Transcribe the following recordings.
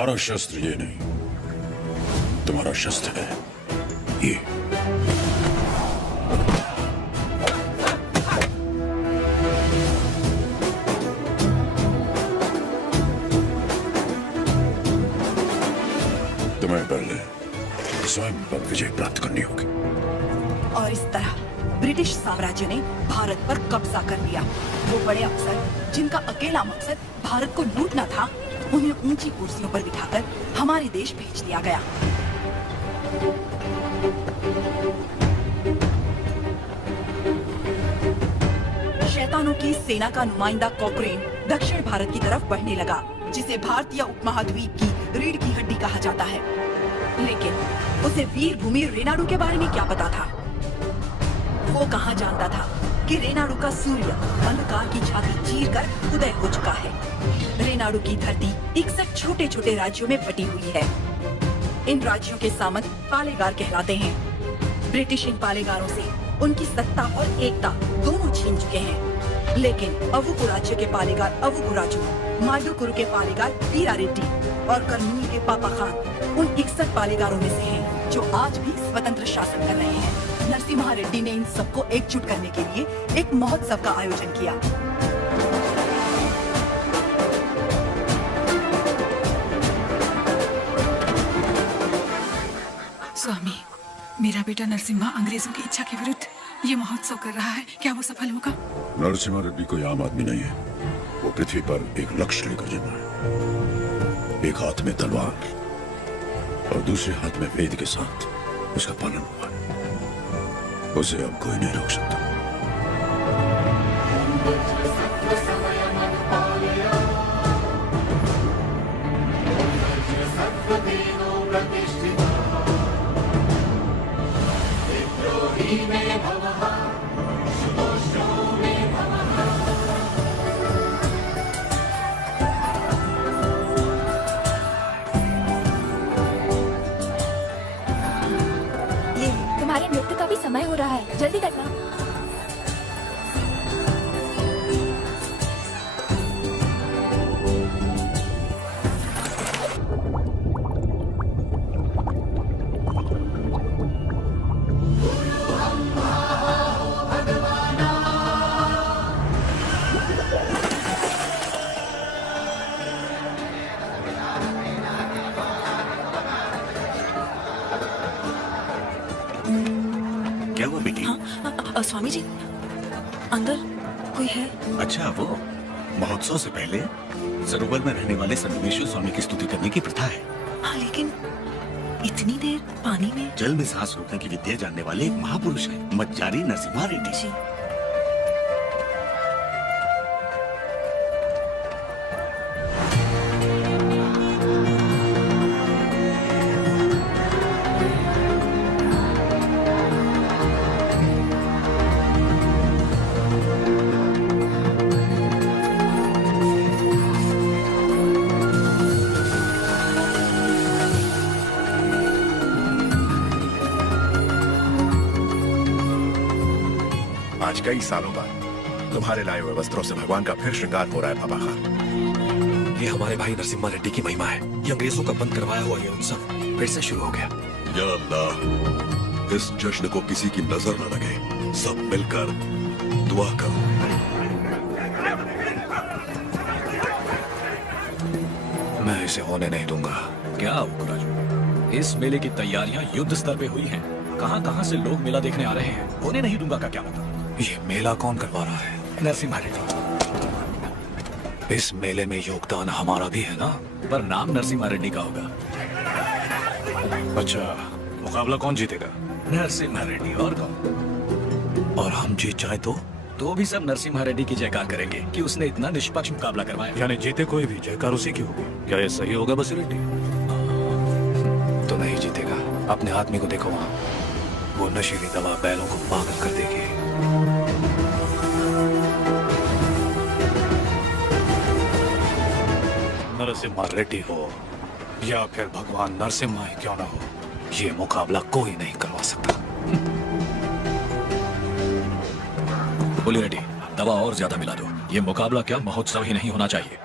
तुम्हारा शस्त्र ये नहीं, तुम्हारा शस्त्र है ये। तुम्हें पहले स्वयं पर विजय प्राप्त करनी होगी। और इस तरह ब्रिटिश साम्राज्य ने भारत पर कब्जा कर लिया। वो बड़े अफसर जिनका अकेला मकसद भारत को लूटना था, उन्हें ऊंची कुर्सियों पर बिठाकर हमारे देश भेज दिया गया। शैतानों की सेना का नुमाइंदा कॉकरेन दक्षिण भारत की तरफ बढ़ने लगा, जिसे भारतीय उपमहाद्वीप की रीढ़ की हड्डी कहा जाता है। लेकिन उसे वीरभूमि रेनाडू के बारे में क्या पता था? वो कहाँ जानता था कि रेनाडू का सूर्य अंधकार की छाती चीर कर उदय हो चुका है। रेनाडू की धरती 61 छोटे छोटे राज्यों में बटी हुई है। इन राज्यों के सामंत पालेगार कहलाते हैं। ब्रिटिश इन पालेगारों से उनकी सत्ता और एकता दोनों छीन चुके हैं। लेकिन अवुकु राज्य के पालेगार अवुकु राजू, माडुकुरु के पालेगार वीरा रेड्डी और कर्नूल के पापा खान उन 61 पालेगारों में से हैं, जो आज भी स्वतंत्र शासन कर रहे हैं। नरसिम्हा रेड्डी ने इन सबको एकजुट करने के लिए एक महोत्सव का आयोजन किया। स्वामी, मेरा बेटा नरसिम्हा अंग्रेजों की इच्छा के विरुद्ध ये महोत्सव कर रहा है, क्या वो सफल होगा? नरसिम्हा रेड्डी कोई आम आदमी नहीं है। वो पृथ्वी पर एक लक्ष्य लेकर जन्मा है। एक हाथ में तलवार और दूसरे हाथ में वेद के साथ उसका पालन हुआ है। उसे अब कोई नहीं रोक सकता। तुम्हारे नृत्य का भी समय हो रहा है, जल्दी करना। क्या हुआ बेटी? स्वामी जी, अंदर कोई है? अच्छा, वो महोत्सव से पहले सरोवर में रहने वाले संगमेश्वर स्वामी की स्तुति करने की प्रथा है। हाँ, लेकिन इतनी देर पानी में? जल में सांस रोकने की विद्या जानने वाले एक महापुरुष है, मज्जारी नरसिम्हा रेड्डी जी। आज कई सालों बाद तुम्हारे लाए हुए वस्त्रों से भगवान का फिर श्रृंगार हो रहा है पापा खान। ये हमारे भाई नरसिम्हा रेड्डी की महिमा है। ये अंग्रेजों का बंद करवाया हुआ ये उत्सव फिर से शुरू हो गया। या अल्लाह, इस जश्न को किसी की नजर न लगे। सब मिलकर दुआ करो। मैं इसे होने नहीं दूंगा। क्या राजू, इस मेले की तैयारियां युद्ध स्तर पे हुई हैं। कहां-कहां से लोग मेला देखने आ रहे हैं। होने नहीं दूंगा का क्या मतलब? ये मेला कौन करवा रहा है? नरसिम्हा रेड्डी। इस मेले में योगदान हमारा भी है ना? पर नाम नरसिम्हा रेड्डी का होगा। अच्छा, मुकाबला कौन जीतेगा? नरसिम्हा रेड्डी, और कौन? और हम जीत जाए तो भी सब नरसिम्हा रेड्डी की जयकार करेंगे कि उसने इतना निष्पक्ष मुकाबला करवाया। यानी जीते कोई भी, जयकार उसी की होगी। क्या ये सही होगा बसी रेड्डी? तो नहीं जीतेगा। अपने आदमी को देखो वहाँ, वो नशीली दवा बैलों को पागल कर देगी। नरसिम्हा रेड्डी हो या फिर भगवान नरसिम्हा ही क्यों ना हो, ये मुकाबला कोई नहीं करवा सकता। बोली रेड्डी, दवा और ज्यादा मिला दो। ये मुकाबला क्या महोत्सव ही नहीं होना चाहिए।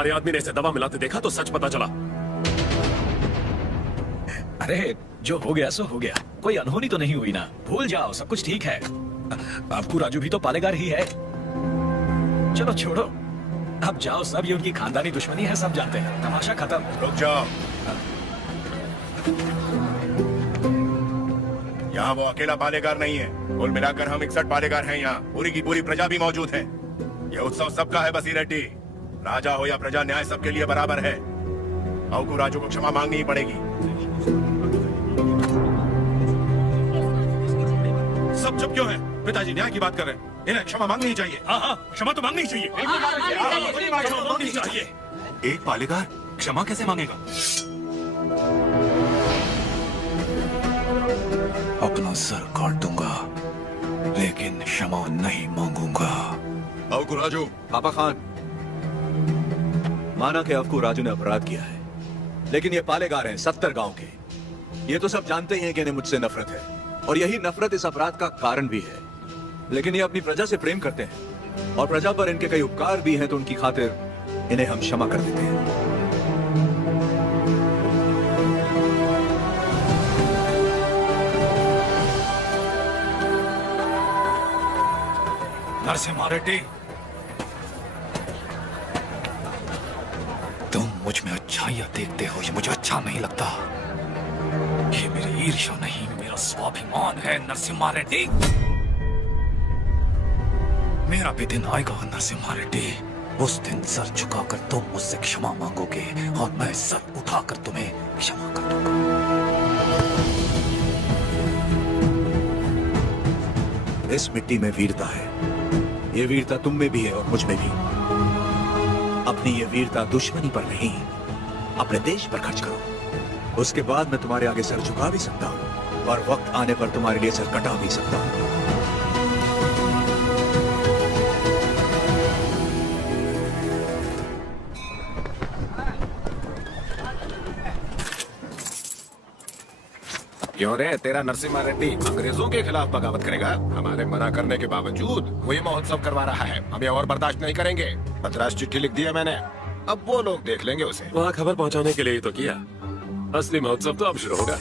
हमारे आदमी ने इसे दवा मिलाते देखा तो सच पता चला। अरे जो हो गया सो हो गया, कोई अनहोनी तो नहीं हुई ना। भूल जाओ, सब कुछ ठीक है। आपको राजू भी तो पालेगार ही है। चलो छोड़ो, अब जाओ। सब ये उनकी खानदानी दुश्मनी है, सब जानते हैं। तमाशा खत्म। रुक जाओ। यहाँ वो अकेला पालेगार नहीं है, कुल मिलाकर हम 61 पालेगार हैं। यहाँ पूरी की पूरी प्रजा भी मौजूद है। यह उत्सव सबका है बसीरेड्डी। राजा हो या प्रजा, न्याय सबके लिए बराबर है। आओ को राजू को क्षमा मांगनी ही पड़ेगी। सब चुप क्यों हैं? पिताजी न्याय की बात कर रहे हैं, इन्हें क्षमा मांगनी ही चाहिए। हाँ हाँ, क्षमा तो मांगनी ही चाहिए। क्षमा मांगनी ही चाहिए। एक पालेगार क्षमा कैसे मांगेगा? अपना सर काट दूंगा, लेकिन क्षमा नहीं मांगूंगा। अवकू राजू। पापा खान, माना कि अवकू राजू ने अपराध किया है, लेकिन ये पालेगार हैं 70 गांव के। ये तो सब जानते ही हैं कि इन्हें मुझसे नफरत है, और यही नफरत इस अपराध का कारण भी है। लेकिन ये अपनी प्रजा से प्रेम करते हैं, और प्रजा पर इनके कई उपकार भी हैं, तो उनकी खातिर इन्हें हम क्षमा कर देते हैं। नरसिम्हा रेड्डी, तुम मुझ में अच्छाइयां देखते हो, ये मुझे अच्छा नहीं लगता। ये मेरी ईर्ष्या नहीं, मेरा स्वाभिमान है नरसिम्हा रेड्डी। मेरा भी दिन आएगा नरसिम्हा रेड्डी, उस दिन सर झुकाकर तुम मुझसे क्षमा मांगोगे, और मैं सर उठाकर तुम्हें क्षमा कर दूंगा। इस मिट्टी में वीरता है, ये वीरता तुम में भी है और मुझ में भी। अपनी ये वीरता दुश्मनी पर नहीं, अपने देश पर खर्च करो। उसके बाद मैं तुम्हारे आगे सर झुका भी सकता हूं, और वक्त आने पर तुम्हारे लिए सर कटा भी सकता हूं। क्यों रे, तेरा नरसिम्हा रेड्डी अंग्रेजों के खिलाफ बगावत करेगा? हमारे मना करने के बावजूद वो ये महोत्सव करवा रहा है। हम ये और बर्दाश्त नहीं करेंगे। 50 चिट्ठी लिख दी है मैंने, अब वो लोग देख लेंगे उसे। वहाँ खबर पहुँचाने के लिए ही तो किया। असली महोत्सव तो अब शुरू होगा।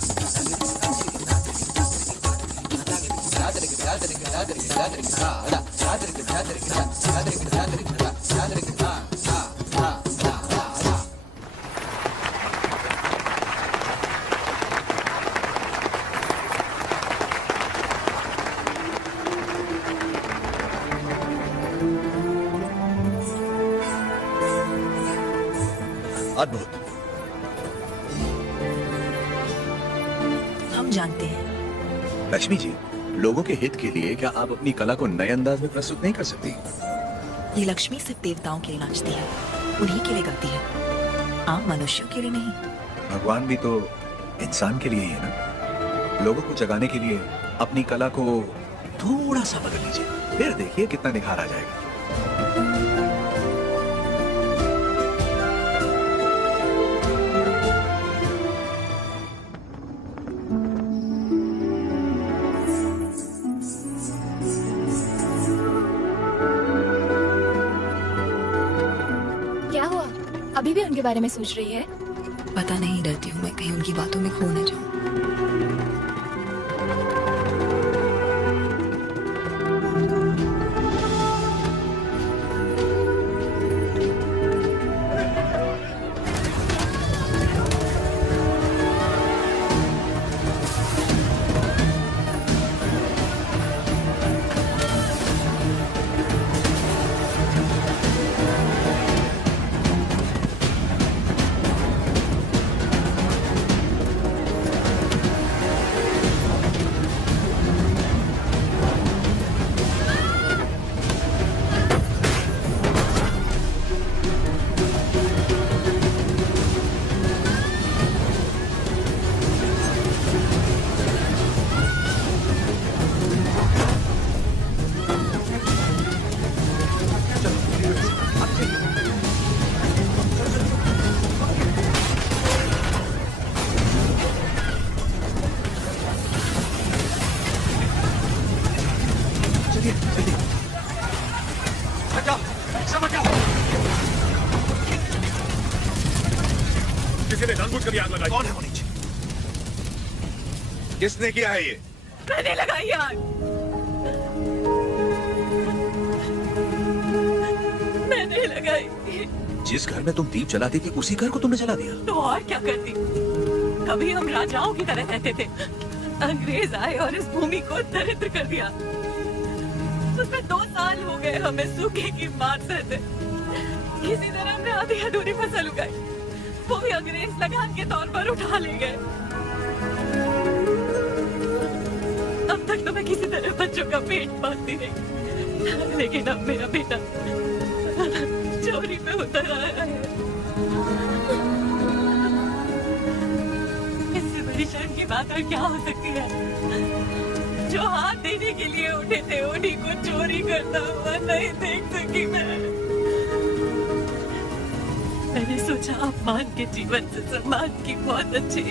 अद्भुत। हम जानते हैं। लक्ष्मी जी, लोगों के हित के लिए क्या आप अपनी कला को नए अंदाज में प्रस्तुत नहीं कर सकती? ये लक्ष्मी सिर्फ देवताओं के लिए नाचती है, उन्हीं के लिए गाती है, आम मनुष्यों के लिए नहीं। भगवान भी तो इंसान के लिए ही है ना। लोगों को जगाने के लिए अपनी कला को थोड़ा सा बदल लीजिए, फिर देखिए कितना निखार आ जाएगा। क्या हुआ? अभी भी उनके बारे में सोच रही है? पता नहीं, डरती हूँ मैं कहीं उनकी बातों में खो न जाऊं। कभी आग लगाई? कौन है वो नीचे? किसने किया है ये? मैंने लगाई आग। मैंने लगाई। जिस घर में तुम दीप जलाती थी उसी घर को तुमने जला दिया? तो और क्या करती? कभी हम राजाओं की तरह रहते थे, अंग्रेज आए और इस भूमि को दरिद्र कर दिया। उसमें 2 साल हो गए हमें सूखे की मार सहते। किसी तरह हमने आधी अधूरी फसल उगाई, वो भी अंग्रेज लगान के तौर पर उठा ले गए। अब तक तो मैं किसी तरह बच्चों का पेट पालती रही, लेकिन अब मेरा बेटा चोरी में उतर आया है। इससे बड़ी शर्म की बात और क्या हो सकती है? जो हाथ देने के लिए उठे थे उन्हीं को चोरी करता हुआ नहीं देख सकी मैंने सोचा अपमान के जीवन से सम्मान की बहुत अच्छी।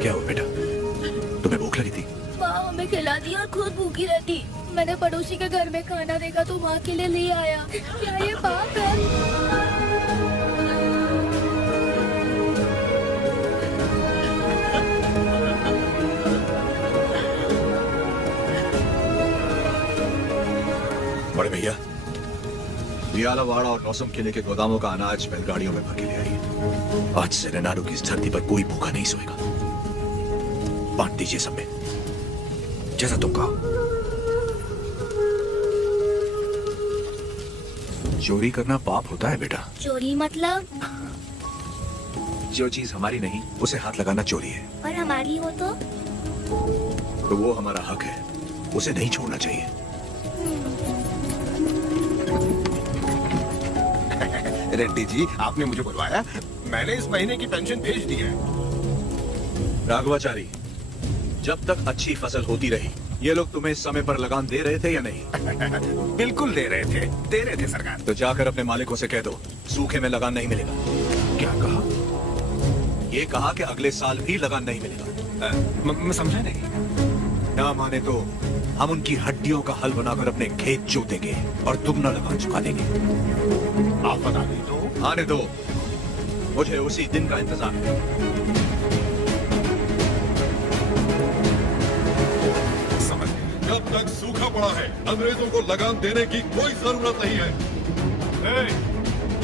क्या हुआ बेटा? तुम्हें भूख लगी थी? माँ हमें खिला दी और खुद भूखी रहती। मैंने पड़ोसी के घर में खाना देखा तो माँ के लिए ले आया। क्या ये पाप है? बड़े भैया, वियालावाड़ा और नौसम किले के गोदामों का अनाज बैलगाड़ियों में भर के ले आइए। आज से रेनाडू की इस धरती पर कोई भूखा नहीं सोएगा। बांट दीजिए सब में, जैसा तुम कहो। चोरी करना पाप होता है बेटा। चोरी मतलब? जो चीज हमारी नहीं उसे हाथ लगाना चोरी है। और हमारी हो तो वो हमारा हक है, उसे नहीं छोड़ना चाहिए। रेड्डी जी, आपने मुझे बुलवाया? मैंने इस महीने की पेंशन भेज दी है। राघवाचारी, जब तक अच्छी फसल होती रही, ये लोग तुम्हें समय पर लगान दे रहे थे या नहीं? बिल्कुल दे रहे थे सरकार। तो जाकर अपने मालिकों से कह दो, सूखे में लगान नहीं मिलेगा। क्या कहा? ये कहा कि अगले साल भी लगान नहीं मिलेगा। मैं समझा नहीं। ना माने तो हम उनकी हड्डियों का हल बनाकर अपने खेत जोतेंगे और दुगना लगान चुका देंगे। आप बता दें तो? आने दो, मुझे उसी दिन का इंतजार है। समझ गए। जब तक सूखा पड़ा है अंग्रेजों को लगान देने की कोई जरूरत नहीं है।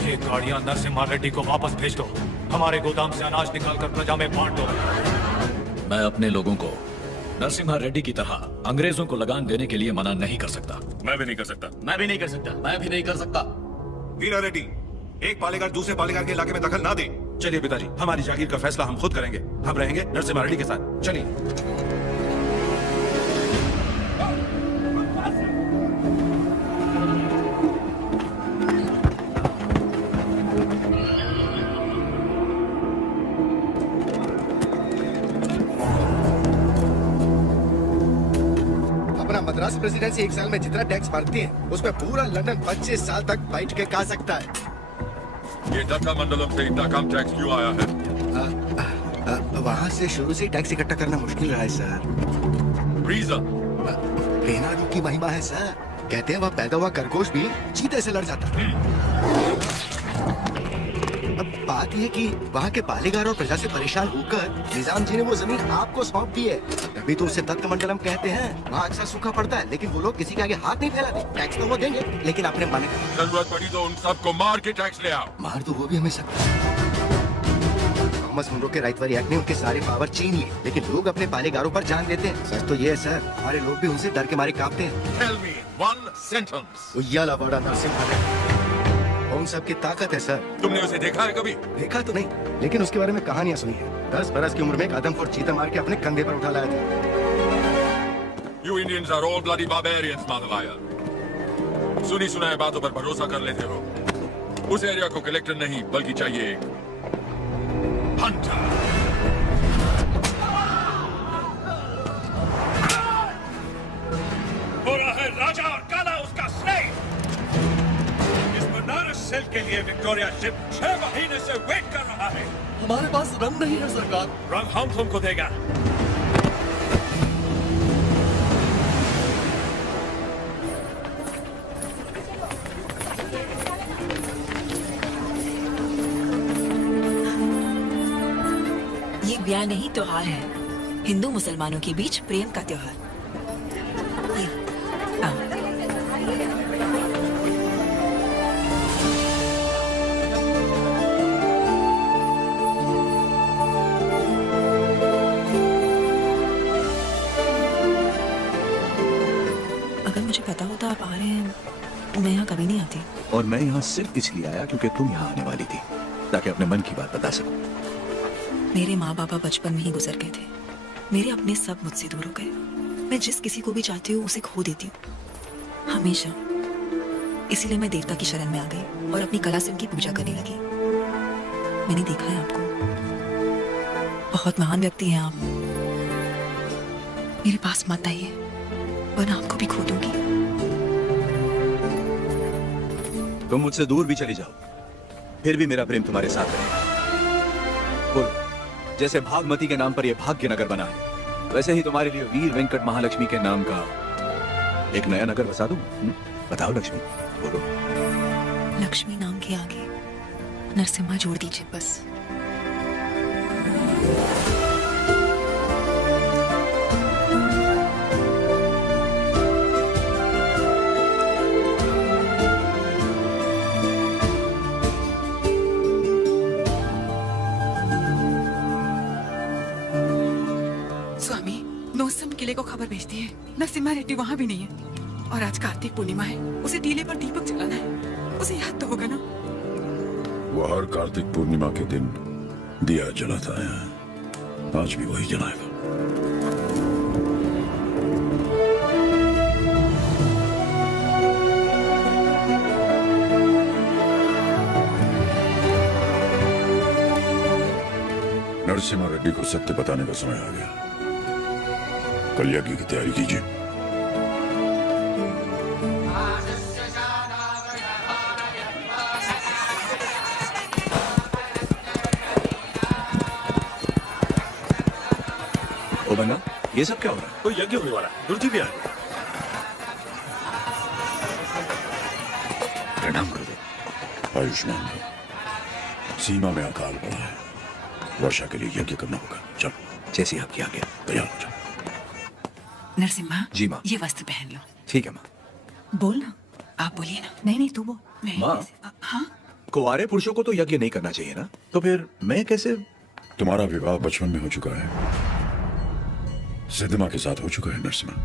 ये गाड़ियां नरसिम्हा रेड्डी को वापस भेज दो। हमारे गोदाम से अनाज निकालकर प्रजा में बांट दो। मैं अपने लोगों को नरसिम्हा रेड्डी की तरह अंग्रेजों को लगान देने के लिए मना नहीं कर सकता। मैं भी नहीं कर सकता। मैं भी नहीं कर सकता। मैं भी नहीं कर सकता। वीरा रेड्डी, एक पालेगार दूसरे पालेगार के इलाके में दखल ना दे। चलिए पिताजी, हमारी जागीर का फैसला हम खुद करेंगे। हम रहेंगे नरसिम्हा रेड्डी के साथ। चलिए। मद्रास प्रेसिडेंसी एक साल में जितना टैक्स भरती है उसमें पूरा लंदन 25 साल तक बैठ के खा सकता है। ये ढाका मंडलम से इतना कम टैक्स क्यों आया है? वहाँ से शुरू से टैक्स इकट्ठा करना मुश्किल रहा है सर। रीजन? रेनाडू की महिमा है सर। कहते हैं वह पैदा हुआ खरगोश भी चीते से लड़ जाता है। अब बात यह कि वहाँ के पालेगार और प्रजा से परेशान होकर निजाम जी ने वो जमीन आपको सौंप दी है। तभी तो उसे दत्त मंडलम कहते हैं। वहाँ अक्सर सूखा पड़ता है लेकिन वो लोग किसी के आगे हाथ नहीं फैलाते। टैक्स तो वो देंगे लेकिन अपने मन का। जरूरत पड़ी तो उन सबको मार के टैक्स ले आओ। मार तो वो भी हमें सकता है। थॉमस मुनरो के राइटवरी एक्ट ने उनके सारे पावर छीन लिए लेकिन लोग अपने पालेगारों पर जान देते हैं। सच तो ये है सर, हमारे लोग भी उनसे डर के मारे कांपते हैं। Tell me one sentence. उय्यालावाड़ा Narasimha उन सब की ताकत है सर। तुमने उसे देखा है कभी? देखा तो नहीं लेकिन उसके बारे में कहानियां सुनी है। 10 बरस की उम्र में एक आदमखोर चीता मार के अपने कंधे पर उठा लाया था। You Indians are all bloody barbarians, माधवाया। सुनी सुनाई बातों पर भरोसा कर लेते हो। उस एरिया को कलेक्टर नहीं बल्कि चाहिए हंटर। बुरा है राजा और काला उसका स्लेव। इस बनारस सेल के लिए विक्टोरिया शिप 6 महीने से वेट कर रहा है। हमारे पास रंग नहीं है सरकार। रंग हम तुमको देगा। ब्याह नहीं, त्योहार है। हिंदू मुसलमानों के बीच प्रेम का त्योहार। ये, आओ। अगर मुझे पता होता आप आ रहे हैं, मैं यहाँ कभी नहीं आती। और मैं यहाँ सिर्फ इसलिए आया क्योंकि तुम यहाँ आने वाली थी, ताकि अपने मन की बात बता सकूं। मेरे माँ बाबा बचपन में ही गुजर गए थे। मेरे अपने सब मुझसे दूर हो गए। मैं जिस किसी को भी चाहती हूँ उसे खो देती हूँ, हमेशा। इसीलिए मैं देवता की शरण में आ गई और अपनी कला से उनकी पूजा करने लगी। मैंने देखा है आपको, बहुत महान व्यक्ति हैं आप। मेरे पास मत आइए वरना आपको भी खो दूंगी। तुम मुझसे दूर भी चली जाओ, फिर भी मेरा प्रेम तुम्हारे साथ रहेगा। बोलो, जैसे भागमती के नाम पर यह भाग्यनगर बना है, वैसे ही तुम्हारे लिए वीर वेंकट महालक्ष्मी के नाम का एक नया नगर बसा दूं? बताओ लक्ष्मी, बोलो। लक्ष्मी नाम के आगे नरसिम्हा जोड़ दीजिए बस। किले को खबर भेजती है, नरसिम्हा रेड्डी वहाँ भी नहीं है। और आज कार्तिक पूर्णिमा है, उसे टीले पर दीपक जलाना है। उसे याद तो होगा ना? वो हर कार्तिक पूर्णिमा के दिन दिया जलाता है, आज भी वही जलाएगा। नरसिम्हा रेड्डी को सत्य बताने का समय आ गया। कल यज्ञ की तैयारी कीजिए। ओ बन्ना, ये सब क्या हो रहा है? कोई यज्ञ होने वाला है, गुरुजी भी आए। प्रणाम कर दो। आयुष्मान भव। सीमा में अकाल पड़ा है, वर्षा के लिए यज्ञ करना होगा। चलो, जैसी आपकी आज्ञा। तैयार हो जाओ। नरसिम्हा, जी माँ। ये वस्त्र पहन लो। ठीक है माँ। बोल ना। आप बोलिए ना। नहीं तू बोल। माँ, हाँ? कुंवारे पुरुषों को तो यज्ञ नहीं करना चाहिए ना, तो फिर मैं कैसे? तुम्हारा विवाह बचपन में हो चुका है, सिद्धमा के साथ हो चुका है नरसिम्हा।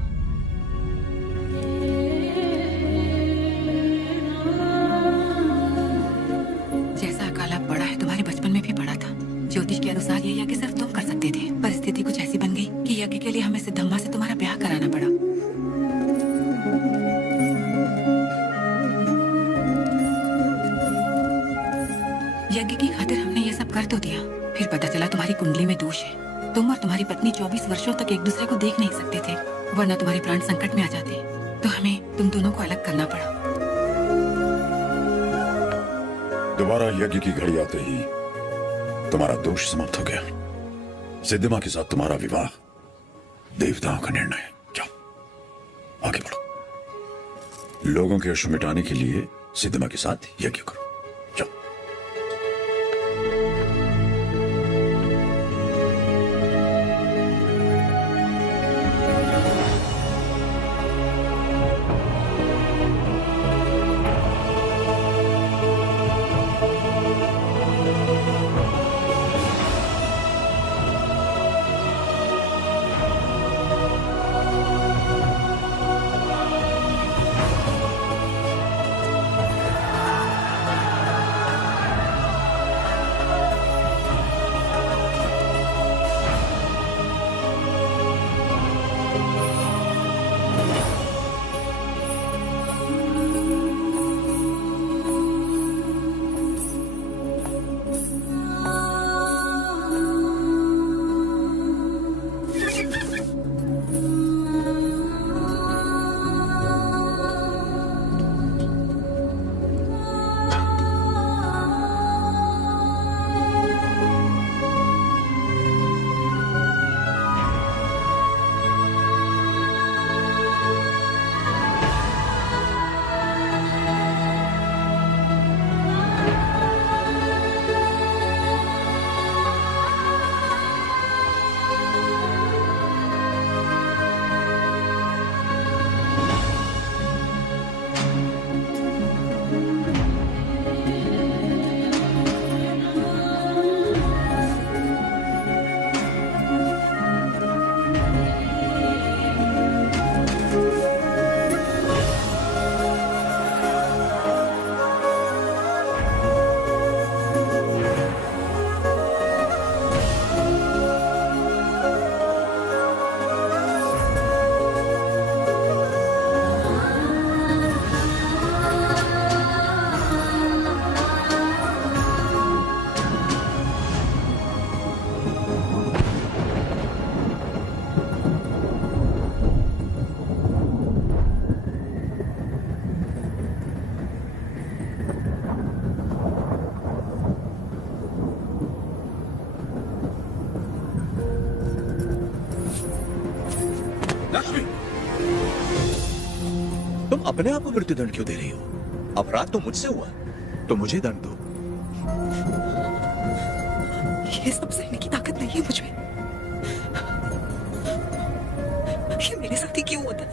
जैसा अकाला पड़ा है, तुम्हारे बचपन में भी पड़ा था। ज्योतिष के अनुसार ये यज्ञ सिर्फ तुम कर सकते थे। परिस्थिति कुछ ऐसी बन गई कि यज्ञ के लिए हमें सिद्धम्मा से तुम्हारा ब्याह कराना पड़ा। यज्ञ की खातिर हमने ये सब कर तो दिया, फिर पता चला तुम्हारी कुंडली में दोष है। तुम और तुम्हारी पत्नी 24 वर्षों तक एक दूसरे को देख नहीं सकते थे, वरना तुम्हारे प्राण संकट में आ जाते। तो हमें तुम दोनों को अलग करना पड़ा। दोबारा यज्ञ की घड़ी आते ही तुम्हारा दोष समाप्त हो गया। सिद्धमा के साथ तुम्हारा विवाह देवताओं का निर्णय है। जाओ आगे बढ़ो। लोगों के अश्रु मिटाने के लिए सिद्धमा के साथ यज्ञ करो। जाओ। अपने आप को मृत्युदंड क्यों दे रही हो? अपराध तो मुझसे हुआ, तो मुझे दंड दो। ये सब सहने की ताकत नहीं है मुझे। ये मेरे साथ ही क्यों होता है?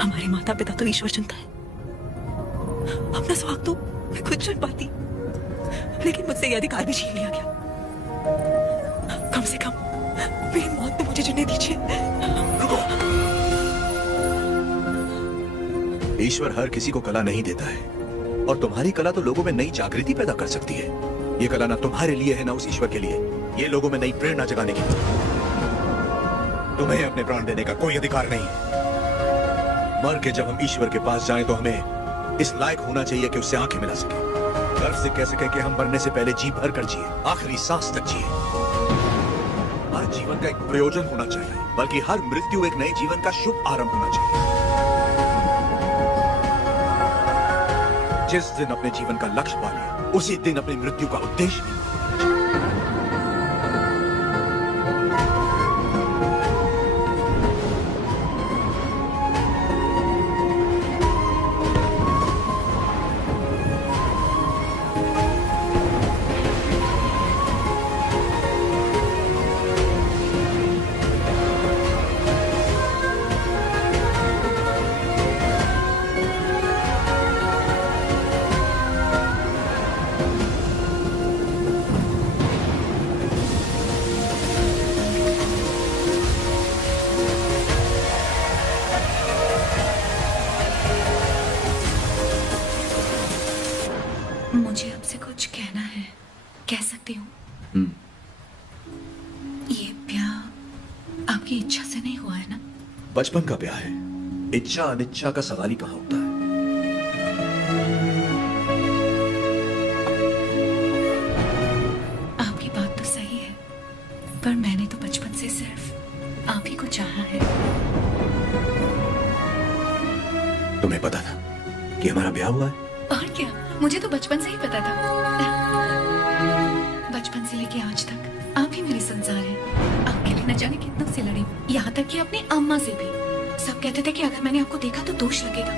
हमारे माता पिता तो ईश्वर चुनता है, अपना स्वाग तो मैं खुद चुन पाती, लेकिन मुझसे यह अधिकार भी छीन लिया गया। कम से कम मेरी मौत तो मुझे चुनने दीजिए। रुको। ईश्वर हर किसी को कला नहीं देता है, और तुम्हारी कला तो लोगों में नई जागृति पैदा कर सकती है। ये कला ना तुम्हारे लिए है ना उस ईश्वर के लिए, ये लोगों में नई प्रेरणा जगाने की। तुम्हें अपने प्राण देने का कोई अधिकार नहीं है। मर के जब हम ईश्वर के पास जाएं तो हमें इस लायक होना चाहिए कि उससे आंखें मिला सके, गर्व से कह सके कि हम मरने से पहले जी भर कर जिए, आखिरी सांस तक जिए। हर जीवन का एक प्रयोजन होना चाहिए, बल्कि हर मृत्यु एक नए जीवन का शुभ आरंभ होना चाहिए। जिस दिन अपने जीवन का लक्ष्य पा लिया, उसी दिन अपनी मृत्यु का उद्देश्य भी। मुझे आपसे कुछ कहना है, कह सकती हूँ? ये ब्याह आपकी इच्छा से नहीं हुआ है ना? बचपन का ब्याह है, इच्छा अनिच्छा का सवाल ही कहाँ होता है। आपकी बात तो सही है, पर मैंने तो बचपन से सिर्फ आप ही को चाहा है। तुम्हें पता था कि हमारा ब्याह हुआ है? और क्या, मुझे तो बचपन से ही पता था। बचपन से लेके आज तक आप ही मेरे संसार हैं। आपके लिए न जाने कितनों से लड़ी, यहाँ तक कि अपनी अम्मा से भी। सब कहते थे कि अगर मैंने आपको देखा तो दोष लगेगा,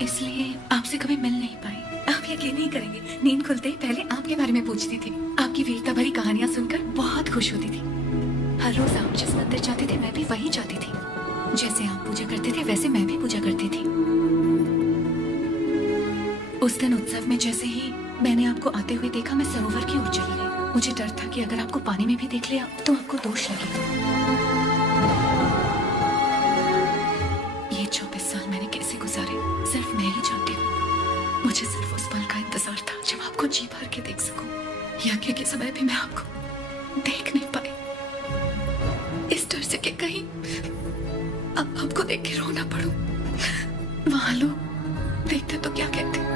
इसलिए आपसे कभी मिल नहीं पाई। आप यकीन नहीं करेंगे, नींद खुलते ही पहले आपके बारे में पूछती थी। आपकी वीरता भरी कहानियां सुनकर बहुत खुश होती थी। हर रोज आप जिस मंदिर जाते थे मैं भी वहीं जाती थी। जैसे आप पूजा करते थे वैसे मैं भी पूजा करती थी। उस दिन उत्सव में जैसे ही मैंने आपको आते हुए देखा, मैं सरोवर की ओर चली गई। मुझे डर था कि अगर आपको पानी में भी देख लिया तो आपको दोष लगेगा। ये 24 साल मैंने कैसे गुजारे सिर्फ मैं ही जानती हूँ। मुझे सिर्फ उस पल का इंतजार था जब आपको जी भर के देख सकूं। यज्ञ के समय भी मैं आपको देख नहीं पाई, इस डर से कि कहीं अब आपको देख के रोना पड़ो। वहां लोग देखते तो क्या कहते।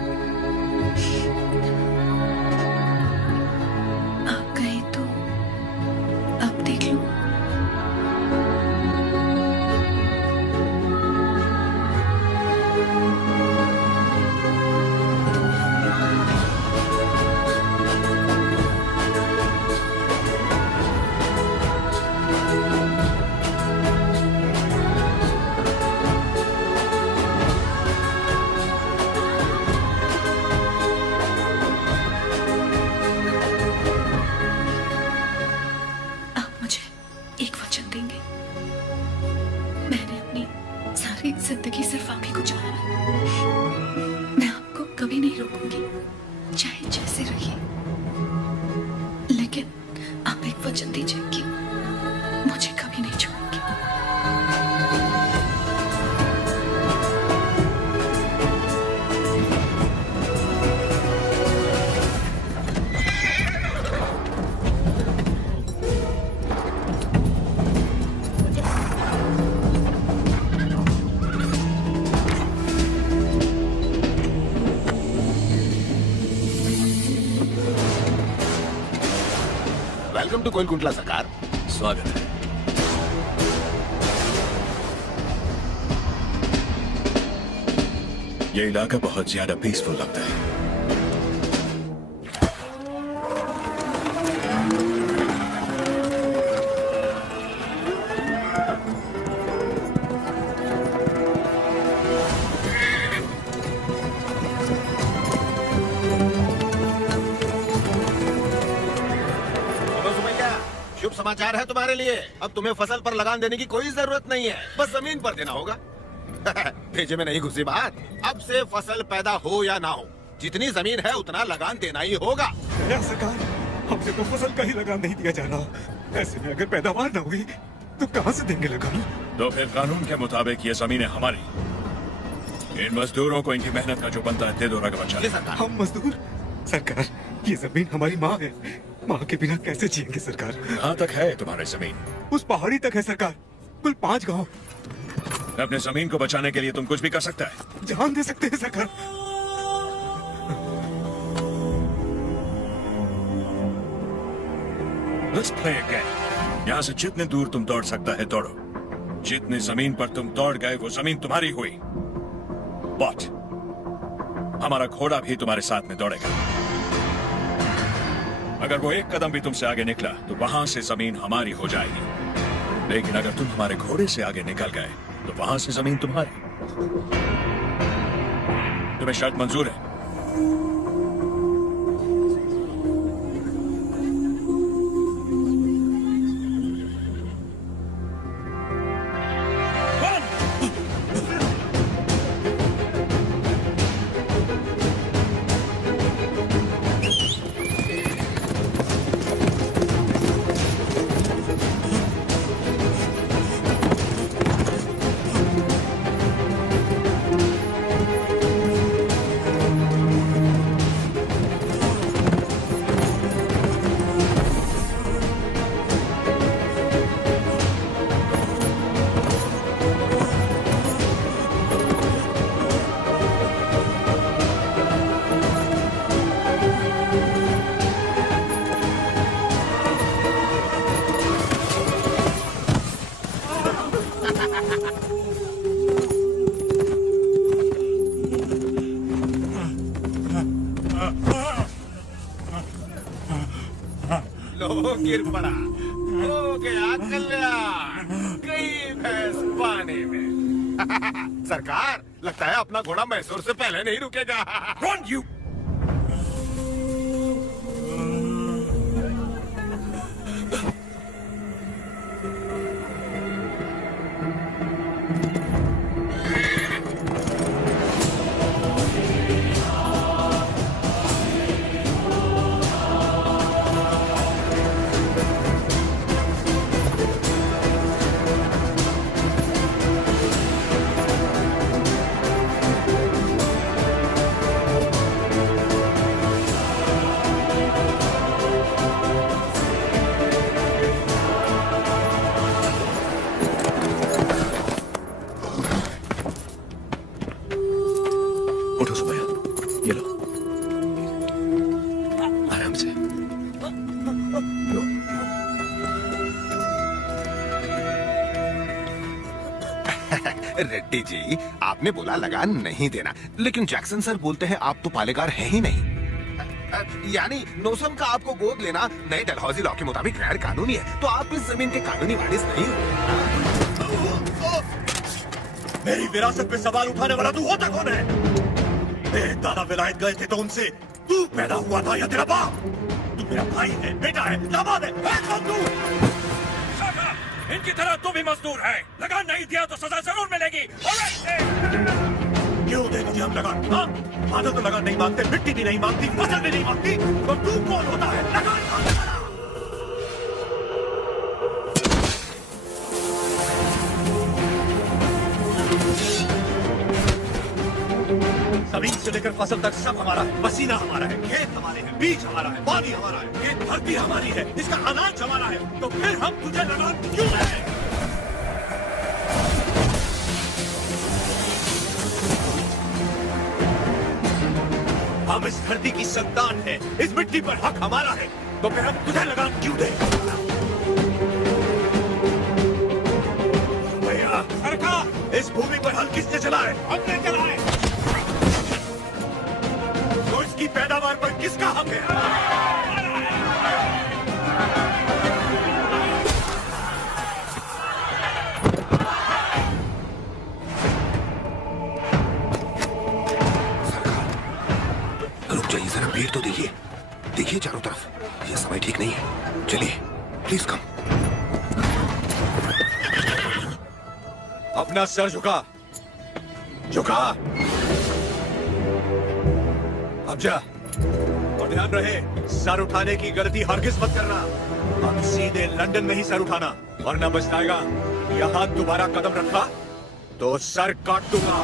आप कहें तो आप देख लो। जिंदगी सिर्फ आप ही को चाहा है। मैं आपको कभी नहीं रोकूंगी, चाहे जैसे रहिए, लेकिन आप एक वचन दीजिए कि मुझे कभी नहीं छोड़ेंगे। वेलकम टू कोलकुंटला सरकार। स्वागत है। ये इलाका बहुत ज्यादा पीसफुल लगता है। शुभ समाचार है तुम्हारे लिए। अब तुम्हें फसल पर लगान देने की कोई जरूरत नहीं है, बस जमीन पर देना होगा। भेजे में नहीं घुसी बात। अब से फसल पैदा हो या ना हो, जितनी जमीन है उतना लगान देना ही होगा। सरकार, हमसे तो फसल का ही लगान नहीं दिया जा रहा। ऐसे में अगर पैदावार न हुई तो कहाँ से देंगे लगान? तो फिर कानून के मुताबिक ये जमीनें हमारी। इन मजदूरों को इनकी मेहनत का जो बनता है दे दो रग बचा। हम मजदूर? सरकार, ये जमीन हमारी माँ है। माँ के बिना कैसे जिएंगे सरकार? कहाँ तक है तुम्हारी जमीन? उस पहाड़ी तक है सरकार, कुल 5 गांव। अपने जमीन को बचाने के लिए तुम कुछ भी कर सकता है। जान दे सकते हैं सरकार। Let's play again. यहाँ से जितने दूर तुम दौड़ सकता है दौड़ो। जितनी जमीन पर तुम दौड़ गए वो जमीन तुम्हारी हुई। But हमारा घोड़ा भी तुम्हारे साथ में दौड़ेगा। अगर वो एक कदम भी तुमसे आगे निकला तो वहां से जमीन हमारी हो जाएगी। लेकिन अगर तुम हमारे घोड़े से आगे निकल गए तो वहां से जमीन तुम्हारी। तुम्हें शर्त मंजूर है? गिर पड़ा, हो गया कल्याण, गई भैंस पानी में। सरकार, लगता है अपना घोड़ा मैसूर से पहले नहीं रुकेगा। Run, you! उठो सुबह, ये लो आराम से। रेड्डी जी, आपने बोला लगान नहीं देना, लेकिन जैक्सन सर बोलते हैं आप तो पालेगार हैं ही नहीं। यानी नोसम का आपको गोद लेना नए डलहौजी लॉ के मुताबिक गैर कानूनी है, तो आप इस जमीन के कानूनी वारिस नहीं हो। मेरी विरासत पे सवाल उठाने वाला तू होता कौन है? मेरे दादा विलायत गए थे तो उनसे तू पैदा हुआ था या तेरा बाप? तू मेरा भाई है, बेटा है, दामाद है कौन तू? इनकी तरह तू भी मजदूर है। लगान नहीं दिया तो सजा जरूर मिलेगी। क्यों दे मुझे हम लगान? हाँ? आधा तो लगान नहीं मांगते, मिट्टी भी नहीं मांगती, फसल भी नहीं मांगती, तो तू कौन होता है लगान मांगने वाला? जमीन से लेकर फसल तक सब हमारा है। पसीना हमारा है, खेत हमारे हैं, बीज हमारा है, पानी हमारा है, ये धरती हमारी है, इसका अनाज हमारा है, तो फिर हम तुझे लगान क्यों दें? हम इस धरती की संतान है, इस मिट्टी पर हक हमारा है, तो फिर हम तुझे लगान क्यों दें? भैया, सरकार, इस भूमि पर हल किसने चलाए? हमने चलाए। तो इसकी पैदावार पर किसका हक है? रुक जाइए जरा, भीड़ तो देखिए, देखिए चारों तरफ, यह समय ठीक नहीं है। चलिए। Please come. अपना सर झुका, झुका। अब जा, और ध्यान रहे, सर उठाने की गलती हरगिज मत करना। अब सीधे लंदन में ही सर उठाना, वरना बचताएगा। यहां दोबारा कदम रखा तो सर काट दूंगा।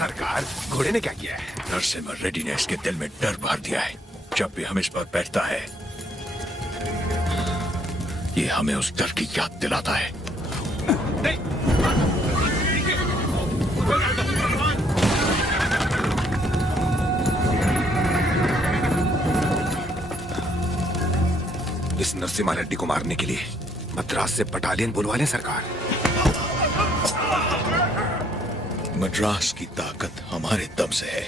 सरकार, घोड़े ने क्या किया है? नरसिम्हा रेड्डी ने इसके दिल में डर भर दिया है। जब भी हम इस पर बैठता है, ये हमें उस डर की याद दिलाता है। इस नरसिम्हा रेड्डी को मारने के लिए मद्रास से बटालियन बुलवा लें सरकार। मद्रास की ताकत हमारे दम से है।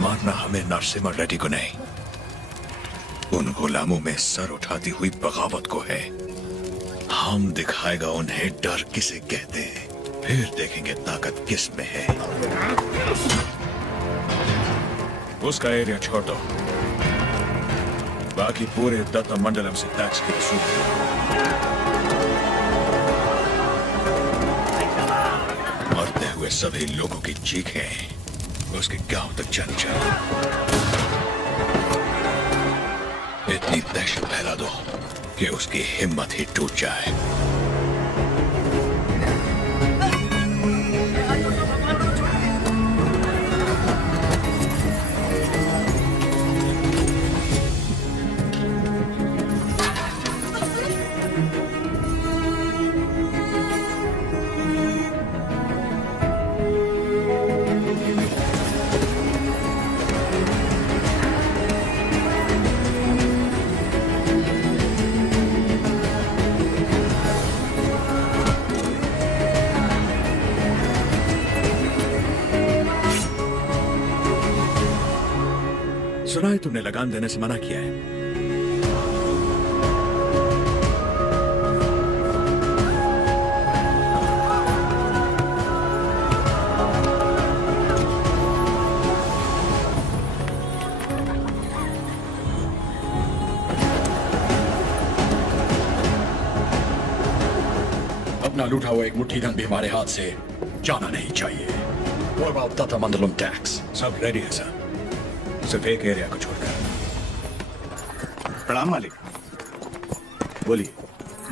मारना हमें नरसिम्हा रेड्डी को नहीं, उन गुलामों में सर उठाती हुई बगावत को है। हम दिखाएगा उन्हें डर किसे कहते हैं, फिर देखेंगे ताकत किस में है। उसका एरिया छोड़ दो, बाकी पूरे दत्ता मंडलम से टैक्स की वसूली। मरते हुए सभी लोगों की चीखें उसके गांव तक जानी चाहिए। इतनी दहशत फैला दो कि उसकी हिम्मत ही टूट जाए। सुना है तुमने लगान देने से मना किया है। अपना लूटा हुआ एक मुट्ठी धन भी हमारे हाथ से जाना नहीं चाहिए। What about Tata Mandalam tax? सब रेडी है सर, सिर्फ एक एरिया को छोड़कर। प्रणाम मालिक। बोलिए।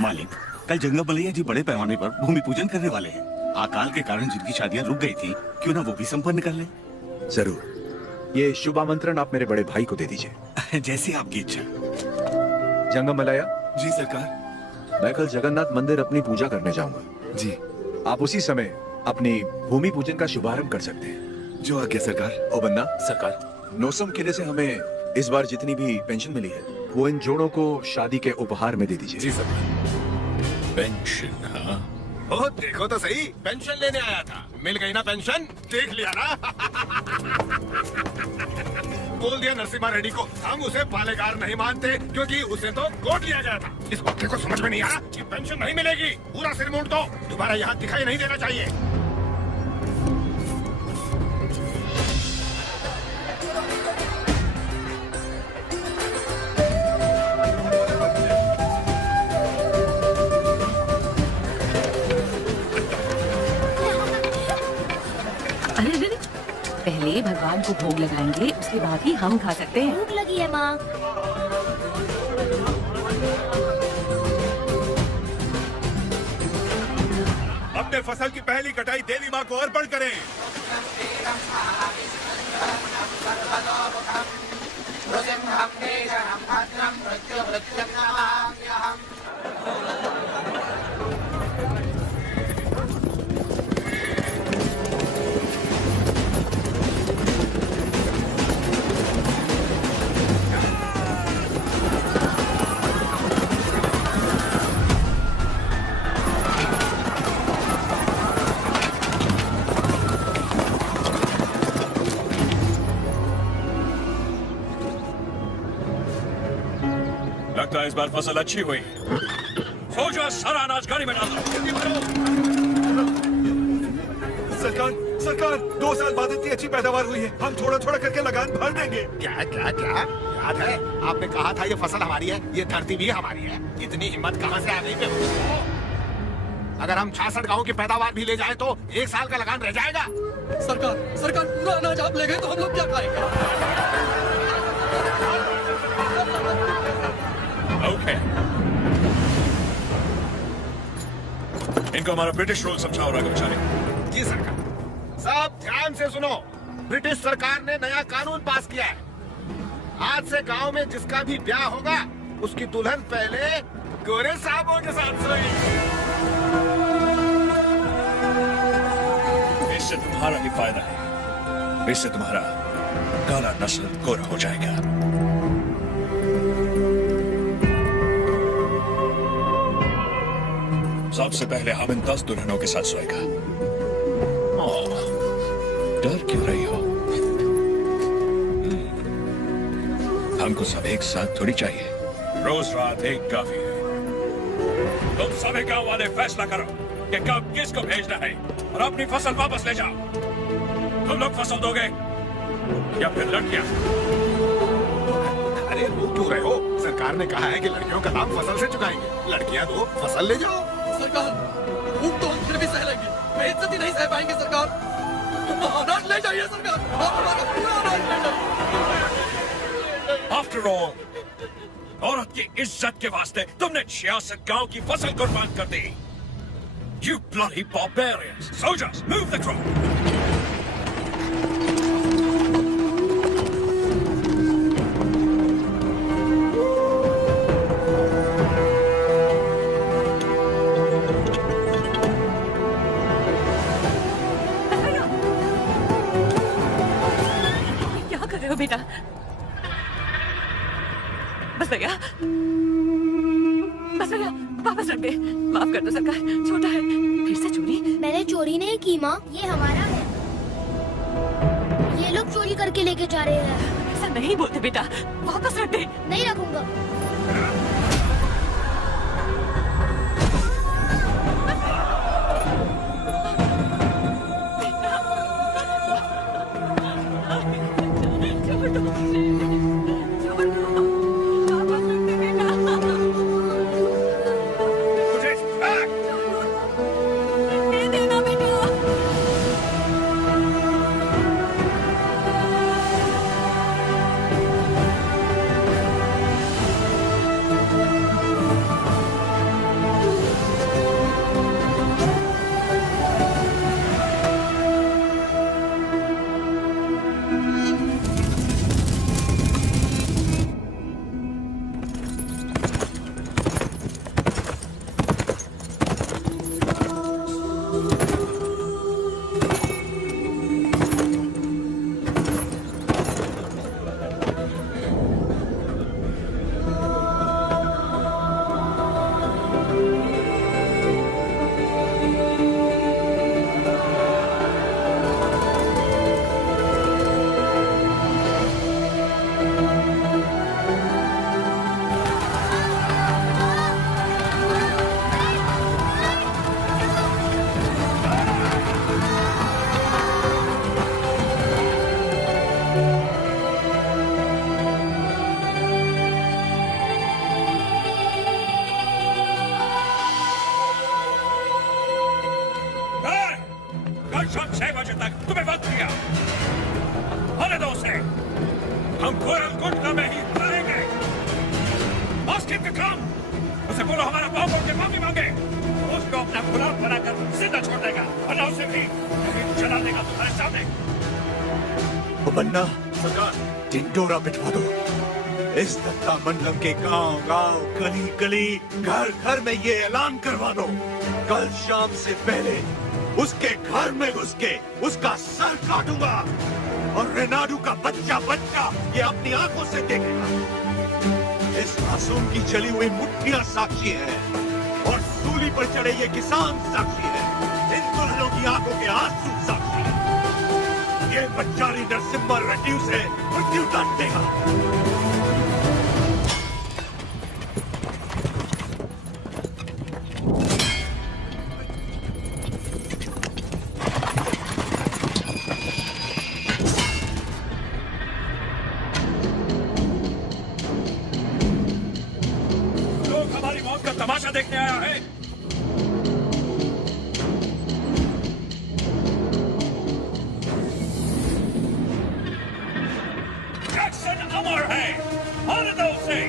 मालिक, कल जंगा बलैया जी बड़े पैमाने पर भूमि पूजन करने वाले हैं। अकाल के कारण जिनकी शादियां रुक गई थी, क्यों ना वो भी संपन्न कर ले। जरूर, ये शुभ आमंत्रण आप मेरे बड़े भाई को दे दीजिए। जैसी आपकी इच्छा। जंगम मलाया जी सरकार। मैं कल जगन्नाथ मंदिर अपनी पूजा करने जाऊंगा। जी। आप उसी समय अपनी भूमि पूजन का शुभारंभ कर सकते हैं। जो आज्ञा सरकार। ओ बन्ना सरकार, नौसम किले से हमें इस बार जितनी भी पेंशन मिली है, वो इन जोड़ों को शादी के उपहार में दे दीजिए। जी सरकार। पेंशन? हाँ, ओ देखो तो सही, पेंशन लेने आया था, मिल गई ना पेंशन, देख लिया ना। बोल दिया नरसिम्हा रेड्डी को, हम उसे पालेगार नहीं मानते क्योंकि उसे तो गोद लिया गया था। इस वक्त को समझ में नहीं आया कि पेंशन नहीं मिलेगी। पूरा सिर मूंड दो, दोबारा यहाँ दिखाई नहीं देना चाहिए। पहले भगवान को भोग लगाएंगे, उसके बाद ही हम खा सकते हैं। भूख लगी है माँ। अपने फसल की पहली कटाई देवी माँ को अर्पण करें। लगता है इस बार फसल अच्छी हुई। सोचो, सारा अनाज गाड़ी में डाल दो। सरकार, सरकार, 2 साल बाद इतनी अच्छी पैदावार हुई है, हम थोड़ा थोड़ा करके लगान भर देंगे। क्या क्या क्या याद है आपने कहा था ये फसल हमारी है, ये धरती भी हमारी है। इतनी हिम्मत कहाँ से आ गई पे? अगर हम 66 गाँव की पैदावार भी ले जाए तो 1 साल का लगान रह जाएगा। सरकार, सरकार, पूरा अनाज आप ले गए तो हम लोग क्या खाएंगे? ओके, इनको हमारा ब्रिटिश रूल समझाओ राघवाचार्य। जी सरकार। सब ध्यान से सुनो, ब्रिटिश सरकार ने नया कानून पास किया है। आज से गांव में जिसका भी ब्याह होगा उसकी दुल्हन पहले गोरे साहबों के साथ सोएगी। इससे तुम्हारा ही फायदा है, इससे तुम्हारा काला नस्ल गोरा हो जाएगा। सबसे पहले हम इन 10 दुल्हनों के साथ सोएगा। डर क्यों रही हो? हमको सब एक साथ थोड़ी चाहिए, रोज रात एक काफी है। तुम सभी गांव वाले फैसला करो कि कब किसको भेजना है और अपनी फसल वापस ले जाओ। तुम लोग फसल दोगे या फिर लड़कियां? अरे वो क्यों रहे हो? सरकार ने कहा है कि लड़कियों का दाम फसल से चुकाएंगे। लड़कियां दो, फसल ले जाओ। सरकार, भूख तो हम फिर भी सह लेंगे, बेइज्जती नहीं सह पाएंगे सरकार। अनाज ले जाइए सरकार, हमारा पूरा अनाज ले जाइए। After all, औरत की इज्जत के वास्ते तुमने 66 गांव की फसल कुर्बान कर दी। You bloody barbarians! Soldiers, move the crop! क्या कर रहे हो बेटा? बस भैया, बस भैया, वापस रख दे। माफ कर दो सरकार, छोटा है। फिर से चोरी? मैंने चोरी नहीं की माँ, ये हमारा है। ये लोग चोरी करके लेके जा रहे हैं। ऐसा नहीं बोलते बेटा, वापस रख दे। नहीं रखूंगा। शाम 6 बजे तक तुम्हें वक्त दिया। होने दो उसे, हम गोरलकुंड में ही रहेंगे। Ask him to come। उसे बोलो हमारा पाँव पकड़ के माफी मांगे। उसको अपना गुलाम बनाकर जिंदा छोड़ देगा, वरना उसे भी जला देगा तुम्हारे सामने। बन्ना, सरकार, ढिंढोरा बिठवा दो। इस दत्ता मंडलम के गांव-गांव, गली-गली, घर-घर में ये ऐलान करवा दो। कल शाम से पहले उसके घर में घुस के उसका सर काटूंगा और रेनाडू का बच्चा ये अपनी आंखों से देखेगा। इस मासूम की जली हुई मुट्ठियां साक्षी हैं और सूली पर चढ़े ये किसान साक्षी हैं। इन दुल्हनों की आंखों के आंसू साक्षी हैं। ये बच्चारी नरसिम्हा रेड्डी उसे मृत्यु दंड देगा। रहा है? जैक्सन अमर है, मार दो उसे।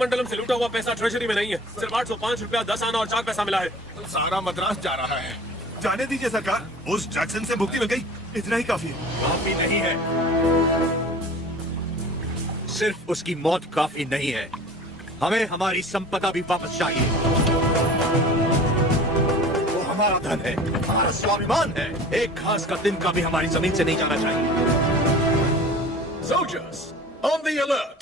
मंडलम से लूटा हुआ पैसा ट्रेजरी में नहीं है। सिर्फ 805 रुपया 10 आना और 4 पैसा मिला है। सारा मद्रास जा रहा है। जाने दीजिए सरकार, उस जैक्सन से मुक्ति मिल गई, इतना ही काफी है। काफी नहीं है, सिर्फ उसकी मौत काफी नहीं है, हमें हमारी संपदा भी वापस चाहिए। वो हमारा धन है, हमारा स्वाभिमान है। एक घास का तिनका भी हमारी जमीन से नहीं जाना चाहिए। Soldiers, on the alert!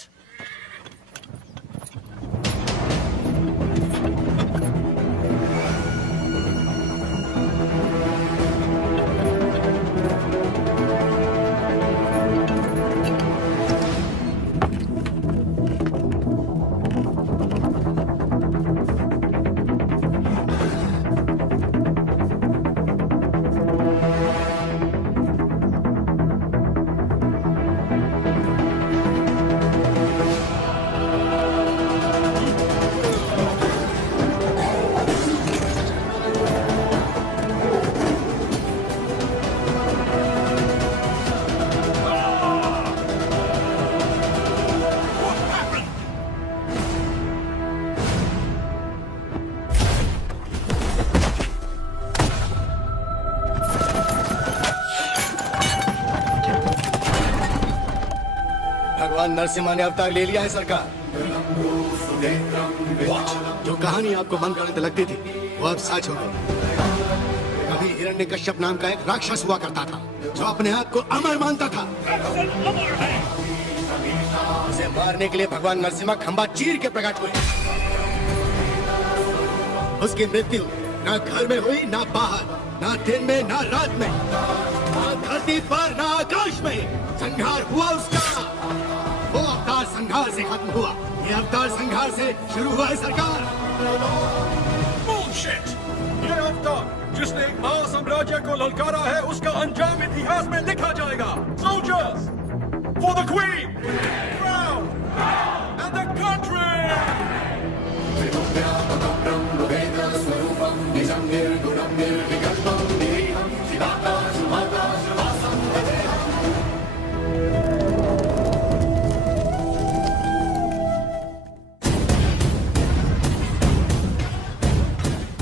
भगवान नरसिम्हा ने अवतार ले लिया है सरकार। जो कहानी आपको मन गढ़ंत लगती थी वो अब सच हो गई। कभी हिरण्यकश्यप नाम का एक राक्षस हुआ करता था जो अपने आप को अमर मानता था। उसे मारने के लिए भगवान नरसिम्हा खंबा चीर के प्रकट हुए। उसकी मृत्यु ना घर में हुई, ना बाहर, ना दिन में, ना रात में, ना धरती पर, ना आकाश में। संहार हुआ उसका। वो अवतार संहार से खत्म हुआ, ये अवतार संहार से शुरू हुआ है सरकार। Bullshit! ये अवतार जिसने एक महासाम्राज्य को ललकारा है, उसका अंजाम इतिहास में लिखा जाएगा। Soldiers, for the Queen, crown, and the country!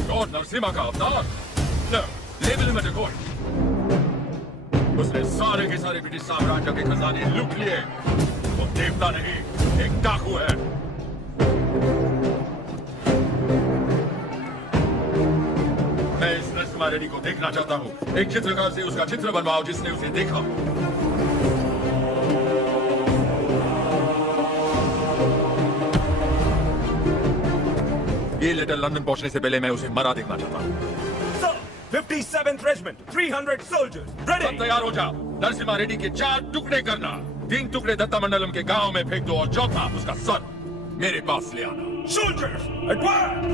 Lord Narasimha का अवतार? No, लेवल में देखो। उसने सारे के सारे ब्रिटिश साम्राज्य के खजाने लूट लिए। वो देवता नहीं, एक डाकू है। मैं इस नरसिम्हा रेड्डी को देखना चाहता हूँ। एक चित्रकार से उसका चित्र बनवाओ जिसने उसे देखा। ये लेटर लंदन पहुंचने से पहले मैं उसे मरा देखना चाहता हूँ। 57th Regiment, 300 soldiers, ready! सब तैयार हो जाओ। नरसिम्हा रेड्डी के 4 टुकड़े करना। 3 टुकड़े दत्तामंडलम के गांव में फेंक दो और चौथा उसका सर मेरे पास ले आना। Soldiers, advance!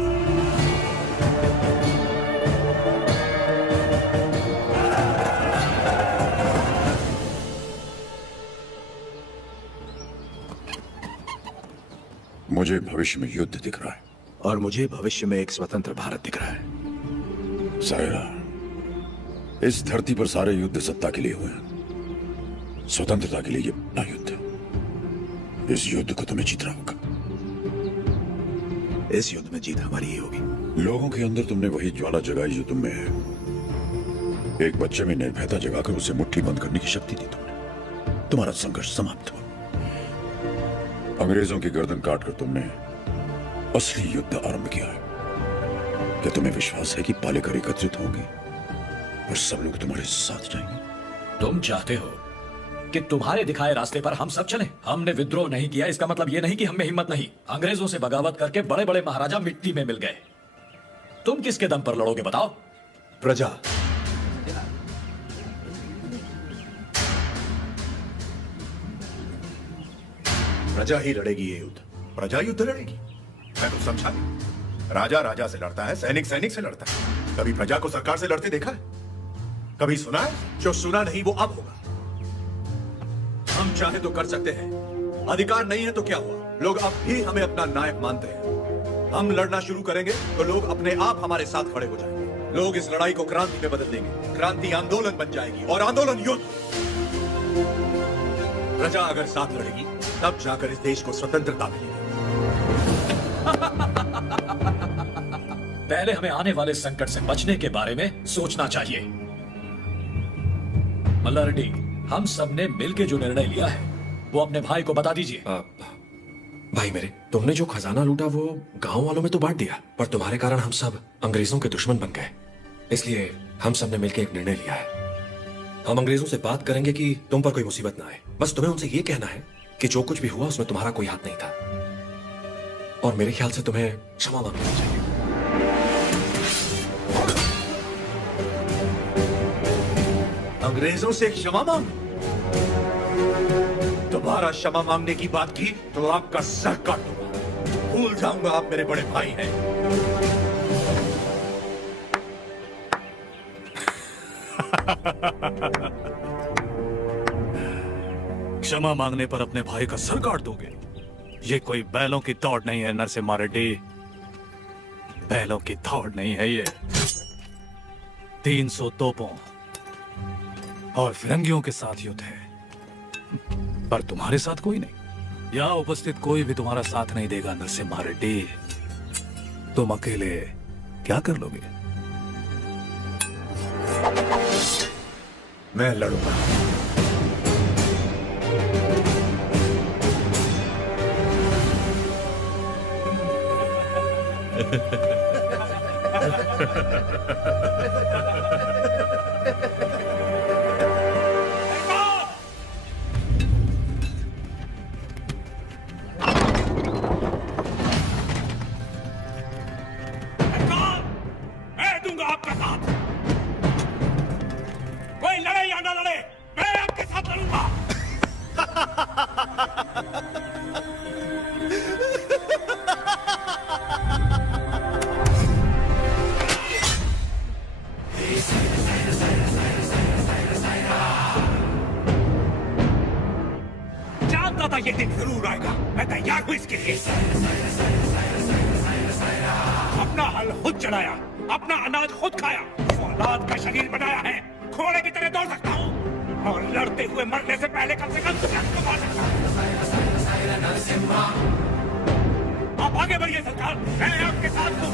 मुझे भविष्य में युद्ध दिख रहा है और मुझे भविष्य में एक स्वतंत्र भारत दिख रहा है। सायरा, इस धरती पर सारे युद्ध सत्ता के लिए हुए हैं। स्वतंत्रता के लिए ये बड़ा युद्ध है। इस युद्ध को तुम्हें जीतना होगा। इस युद्ध में जीत हमारी ही होगी। लोगों के अंदर तुमने वही ज्वाला जगाई जो तुम में है। एक बच्चे में निर्भयता जगाकर उसे मुट्ठी बंद करने की शक्ति दी तुमने। तुम्हारा संघर्ष समाप्त हुआ। अंग्रेजों की गर्दन काटकर तुमने असली युद्ध आरंभ किया है। क्या तुम्हें विश्वास है कि पालेकर एकत्रित होंगे और सब लोग तुम्हारे साथ जाएंगे? तुम चाहते हो कि तुम्हारे दिखाए रास्ते पर हम सब चलें? हमने विद्रोह नहीं किया, इसका मतलब यह नहीं कि हमें हिम्मत नहीं। अंग्रेजों से बगावत करके बड़े बड़े महाराजा मिट्टी में मिल गए। तुम किसके दम पर लड़ोगे बताओ? प्रजा। प्रजा ही लड़ेगी ये युद्ध। प्रजा युद्ध लड़ेगी? मैं तो समझा नहीं। राजा राजा से लड़ता है, सैनिक सैनिक से लड़ता है। कभी प्रजा को सरकार से लड़ते देखा है? कभी सुना है? जो सुना नहीं वो अब होगा। हम चाहे तो कर सकते हैं, अधिकार नहीं है तो क्या हुआ? लोग अब भी हमें अपना नायक मानते हैं। हम लड़ना शुरू करेंगे तो लोग अपने आप हमारे साथ खड़े हो जाएंगे। लोग इस लड़ाई को क्रांति में बदल देंगे। क्रांति आंदोलन बन जाएगी और आंदोलन युद्ध। प्रजा अगर साथ लड़ेगी तब जाकर इस देश को स्वतंत्रता मिलेगी। पहले हमें आने वाले संकट से बचने के बारे में सोचना चाहिए। मल्ला रेड्डी, हम सब ने मिलकर जो निर्णय लिया है वो अपने भाई को बता दीजिए। भाई मेरे, तुमने जो खजाना लूटा वो गांव वालों में तो बांट दिया, पर तुम्हारे कारण हम सब अंग्रेजों के दुश्मन बन गए। इसलिए हम सब ने मिलकर एक निर्णय लिया है। हम अंग्रेजों से बात करेंगे कि तुम पर कोई मुसीबत ना आए। बस तुम्हें उनसे ये कहना है कि जो कुछ भी हुआ उसमें तुम्हारा कोई हाथ नहीं था, और मेरे ख्याल से तुम्हें क्षमा मांगनी चाहिए। अंग्रेजों से क्षमा मांग? दोबारा क्षमा मांगने की बात की तो आपका सर काट दूंगा। भूल जाऊंगा आप मेरे बड़े भाई हैं। क्षमा मांगने पर अपने भाई का सर काट दोगे? ये कोई बैलों की दौड़ नहीं है नरसिम्हा रेड्डी, बैलों की दौड़ नहीं है ये। 300 तोपों और फिरंगियों के साथ युद्ध है, पर तुम्हारे साथ कोई नहीं। यहाँ उपस्थित कोई भी तुम्हारा साथ नहीं देगा नरसिम्हा रेड्डी। तुम अकेले क्या कर लोगे? मैं लड़ूंगा। मैं दूंगा आपका साथ। कोई लड़े या ना लड़े, मैं आपके साथ लड़ूंगा। जानता था ये दिन जरूर आएगा, मैं तैयार हूं इसके लिए। अपना हल खुद चढ़ाया, अपना अनाज खुद खाया, औलाद का शरीर बनाया है, घोड़े की तरह दौड़ सकता हूँ और लड़ते हुए मरने से पहले कम से कम दुश्मन को मार सकता हूँ। आप आगे बढ़िए सरकार, मैं आपके साथ हूँ।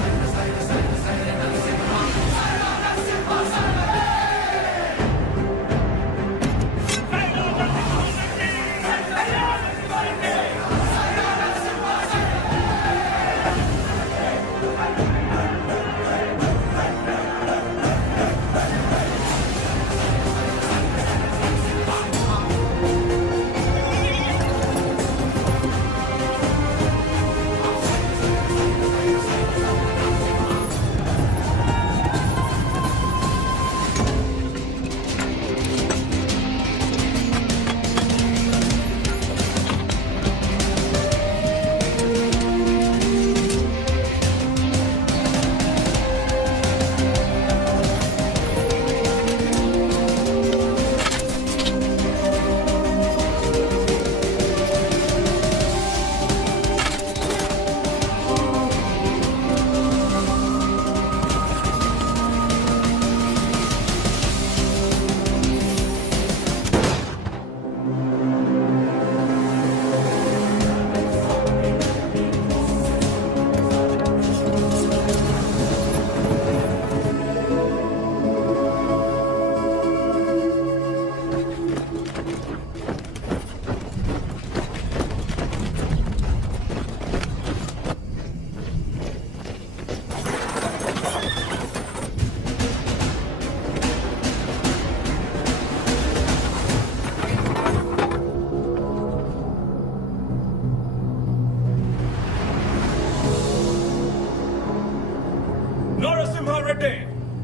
Narasimha Reddy,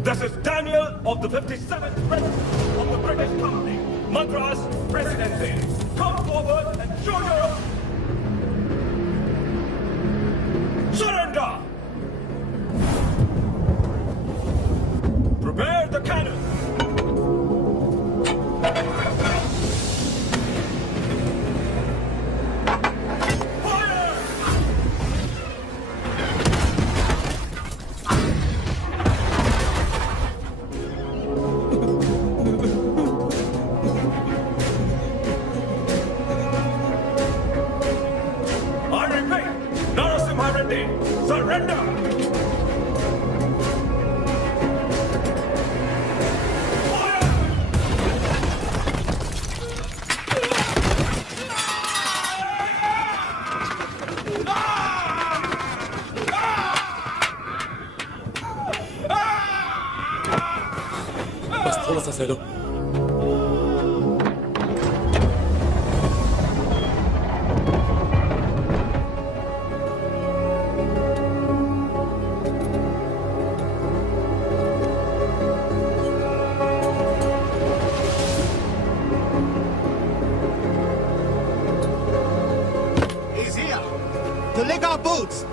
this is Daniel of the 57th Regiment of the British Company, Madras Presidency. Come forward and show your surrender. Prepare the cannon. I repeat, Narasimha Reddy, बस थोड़ा सा सह लो। He's here to lick our boots.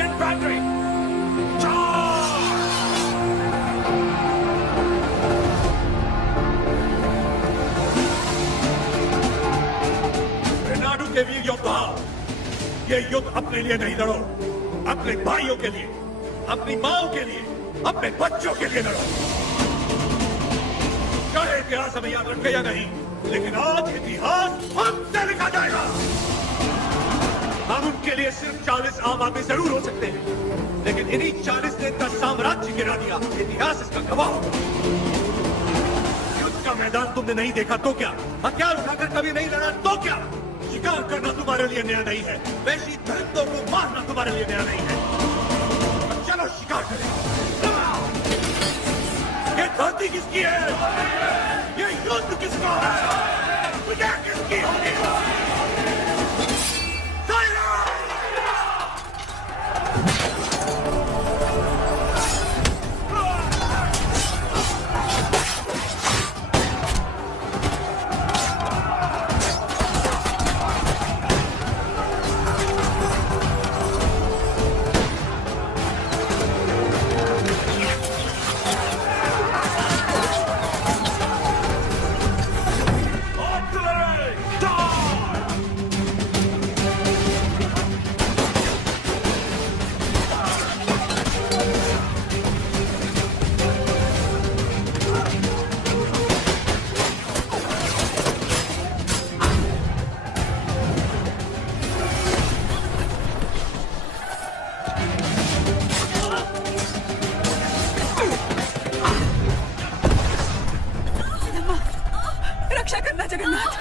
Infantry! Renadu के वीर योद्धा, ये युद्ध अपने लिए नहीं लड़ो, अपने भाइयों के लिए, अपनी माओ के लिए, अपने बच्चों के लिए लड़ो। चाहे इतिहास हमें याद रखे या नहीं, लेकिन आज इतिहास हमसे लिखा जाएगा। हम उनके लिए सिर्फ 40 आम आदमी जरूर हो सकते हैं, लेकिन इन्हीं 40 ने 10 साम्राज्य गिरा दिया। इतिहास इसका गवाह होगा। युद्ध का मैदान तुमने नहीं देखा तो क्या? हथियार उठाकर कभी नहीं लड़ा तो क्या? शिकार करना तुम्हारे लिए नया नहीं है, वैसी दरिंदों को मारना तुम्हारे लिए नया नहीं है। चलो शिकार करें। ये धरती किसकी है? ये युद्ध किसका है? विजय किसकी होगी? रक्षा करना जगन्नाथ।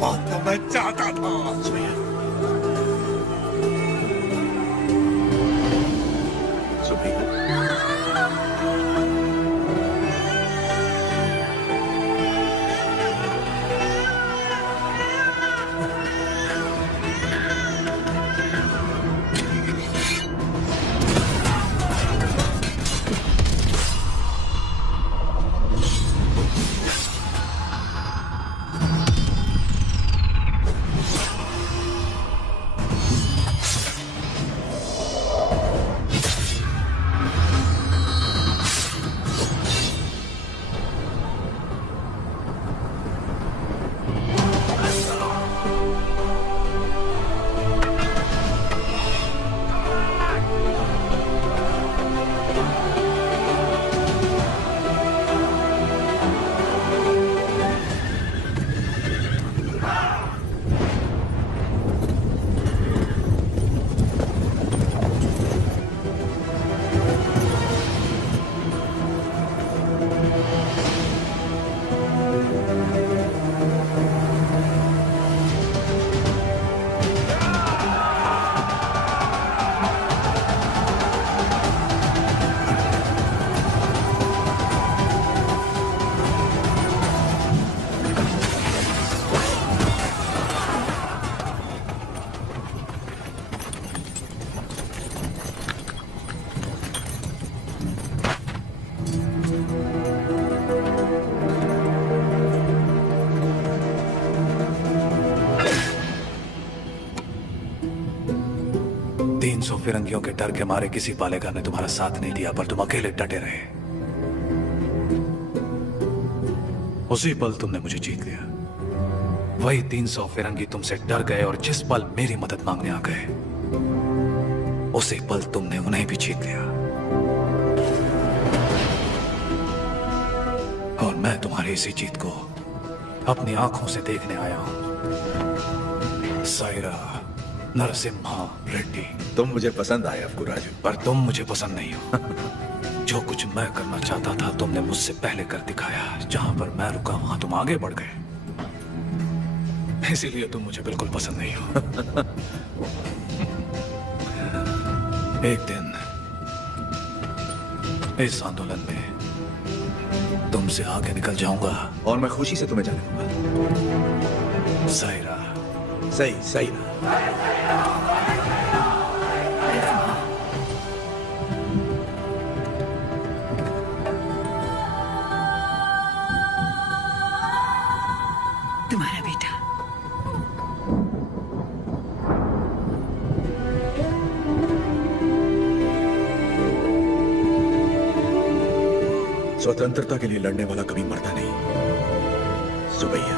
बात तो मैं चाहता था। फिरंगियों के डर के मारे किसी पालेगा ने तुम्हारा साथ नहीं दिया, पर तुम अकेले डटे रहे। उसी पल तुमने मुझे जीत लिया। वही 300 फिरंगी तुमसे डर गए और जिस पल मेरी मदद मांगने आ गए, उसी पल तुमने उन्हें भी जीत लिया। और मैं तुम्हारी इसी जीत को अपनी आंखों से देखने आया हूं। सायरा नरसिम्हा रेड्डी, तुम मुझे पसंद आए अब्बू राजू, पर तुम मुझे पसंद नहीं हो। जो कुछ मैं करना चाहता था तुमने मुझसे पहले कर दिखाया। जहां पर मैं रुका वहां तुम आगे बढ़ गए, इसीलिए तुम मुझे बिल्कुल पसंद नहीं हो। एक दिन इस आंदोलन में तुमसे आगे निकल जाऊंगा और मैं खुशी से तुम्हें जाने दूंगा। सायरा, सही सही ना। तुम्हारा बेटा। स्वतंत्रता के लिए लड़ने वाला कभी मरता नहीं। सुबैया,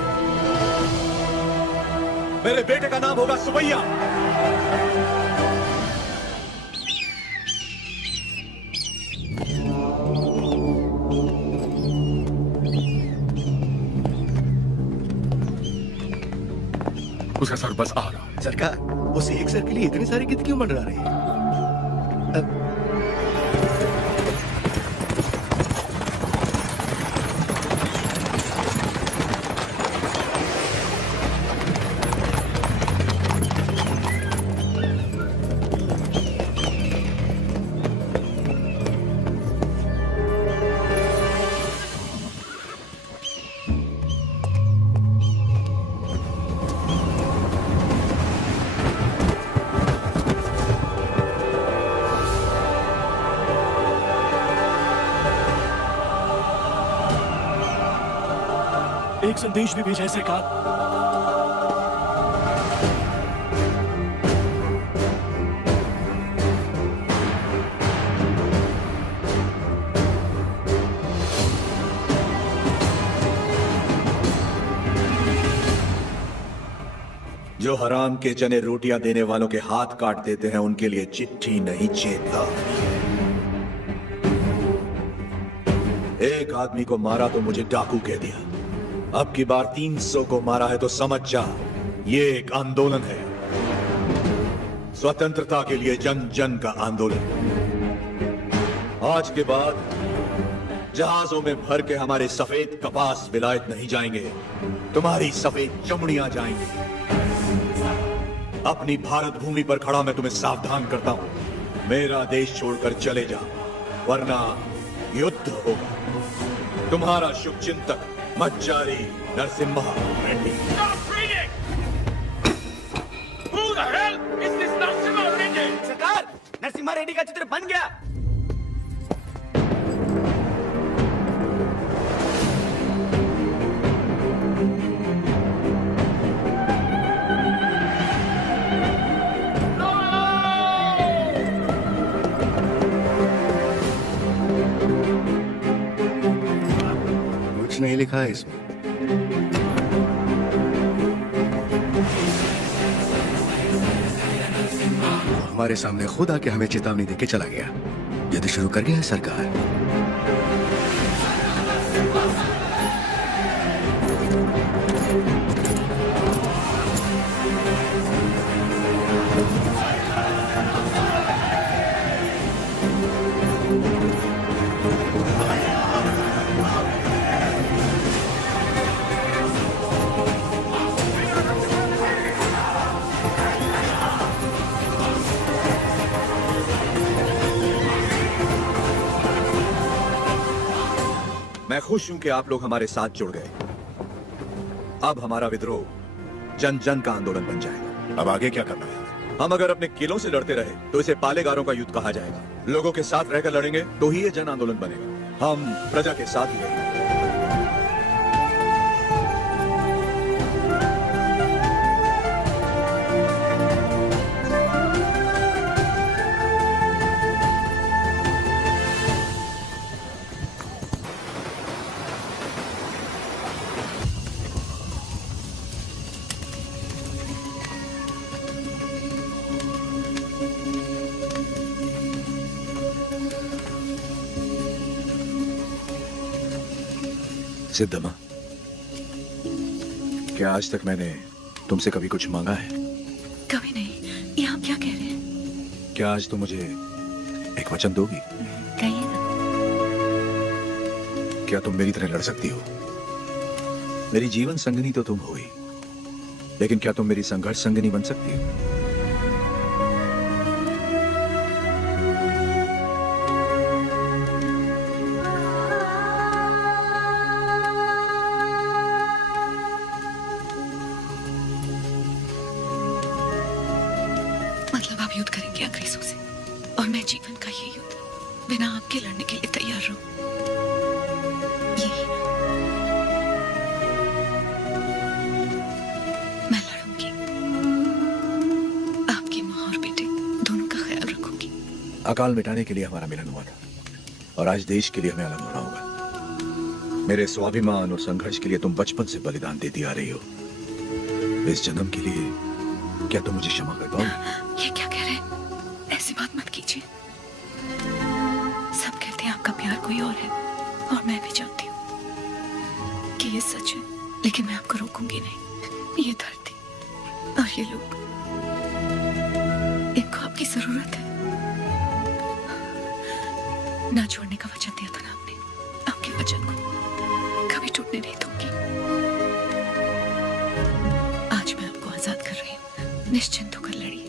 मेरे बेटे का नाम होगा सुबैया। उसका सर बस आ रहा है। सरकार, उस एक सर के लिए इतनी सारी गिद्ध क्यों मंडरा रही है? एक संदेश भी भेजा है सरकार। जो हराम के चने रोटियां देने वालों के हाथ काट देते हैं, उनके लिए चिट्ठी नहीं चेतावनी है। एक आदमी को मारा तो मुझे डाकू कह दिया, अब की बार 300 को मारा है तो समझ जा, ये एक आंदोलन है। स्वतंत्रता के लिए जन जन का आंदोलन। आज के बाद जहाजों में भर के हमारे सफेद कपास विलायत नहीं जाएंगे, तुम्हारी सफेद चमड़ियां जाएंगी। अपनी भारत भूमि पर खड़ा मैं तुम्हें सावधान करता हूं, मेरा देश छोड़कर चले जाओ, वरना युद्ध होगा। तुम्हारा शुभचिंतक मच्चारी नरसिम्हा रेड्डी। सरकार, नरसिम्हा रेड्डी का चित्र बन गया। कुछ नहीं लिखा है इसमें। हमारे सामने खुद आके हमें चेतावनी देके चला गया। युद्ध शुरू कर गया है सरकार। मैं खुश हूं कि आप लोग हमारे साथ जुड़ गए। अब हमारा विद्रोह जन जन का आंदोलन बन जाएगा। अब आगे क्या करना है? हम अगर अपने किलों से लड़ते रहे तो इसे पालेगारों का युद्ध कहा जाएगा। लोगों के साथ रहकर लड़ेंगे तो ही ये जन आंदोलन बनेगा। हम प्रजा के साथ ही रहेंगे। सिद्धम्मा, क्या आज तक मैंने तुमसे कभी कुछ मांगा है? कभी नहीं। ये आप क्या कह रहे हैं? क्या आज तुम मुझे एक वचन दोगी? कहिए ना। क्या तुम मेरी तरह लड़ सकती हो? मेरी जीवन संगनी तो तुम हो ही, लेकिन क्या तुम मेरी संघर्ष संगनी बन सकती हो? मतलब आप युद्ध करेंगे अंग्रेजों से, और मैं जीवन का ये युद्ध बिना आपके लड़ने के लिए तैयार रहूं? यही ना? मैं लड़ूंगी, आपकी माँ और बेटे दोनों का ख्याल रखूंगी। अकाल मिटाने के लिए हमारा मिलन हुआ था, और आज देश के लिए हमें अलग होना होगा। मेरे स्वाभिमान और संघर्ष के लिए तुम बचपन से बलिदान देती आ रही हो। इस जन्म के लिए क्या तुम मुझे क्षमा कर पाओगे? ये क्या कह रहे हैं? ऐसी बात मत कीजिए। सब कहते हैं आपका प्यार कोई और है, और मैं भी जानती हूँ कि ये सच है, लेकिन मैं आपको रोकूंगी नहीं। ये धरती और ये लोग, इनको आपकी जरूरत है। ना छोड़ने का वचन दिया था ना आपने, आपके वचन को कभी टूटने नहीं दूंगी। आज मैं आपको आजाद कर रही हूँ, निश्चिंत होकर लड़िए।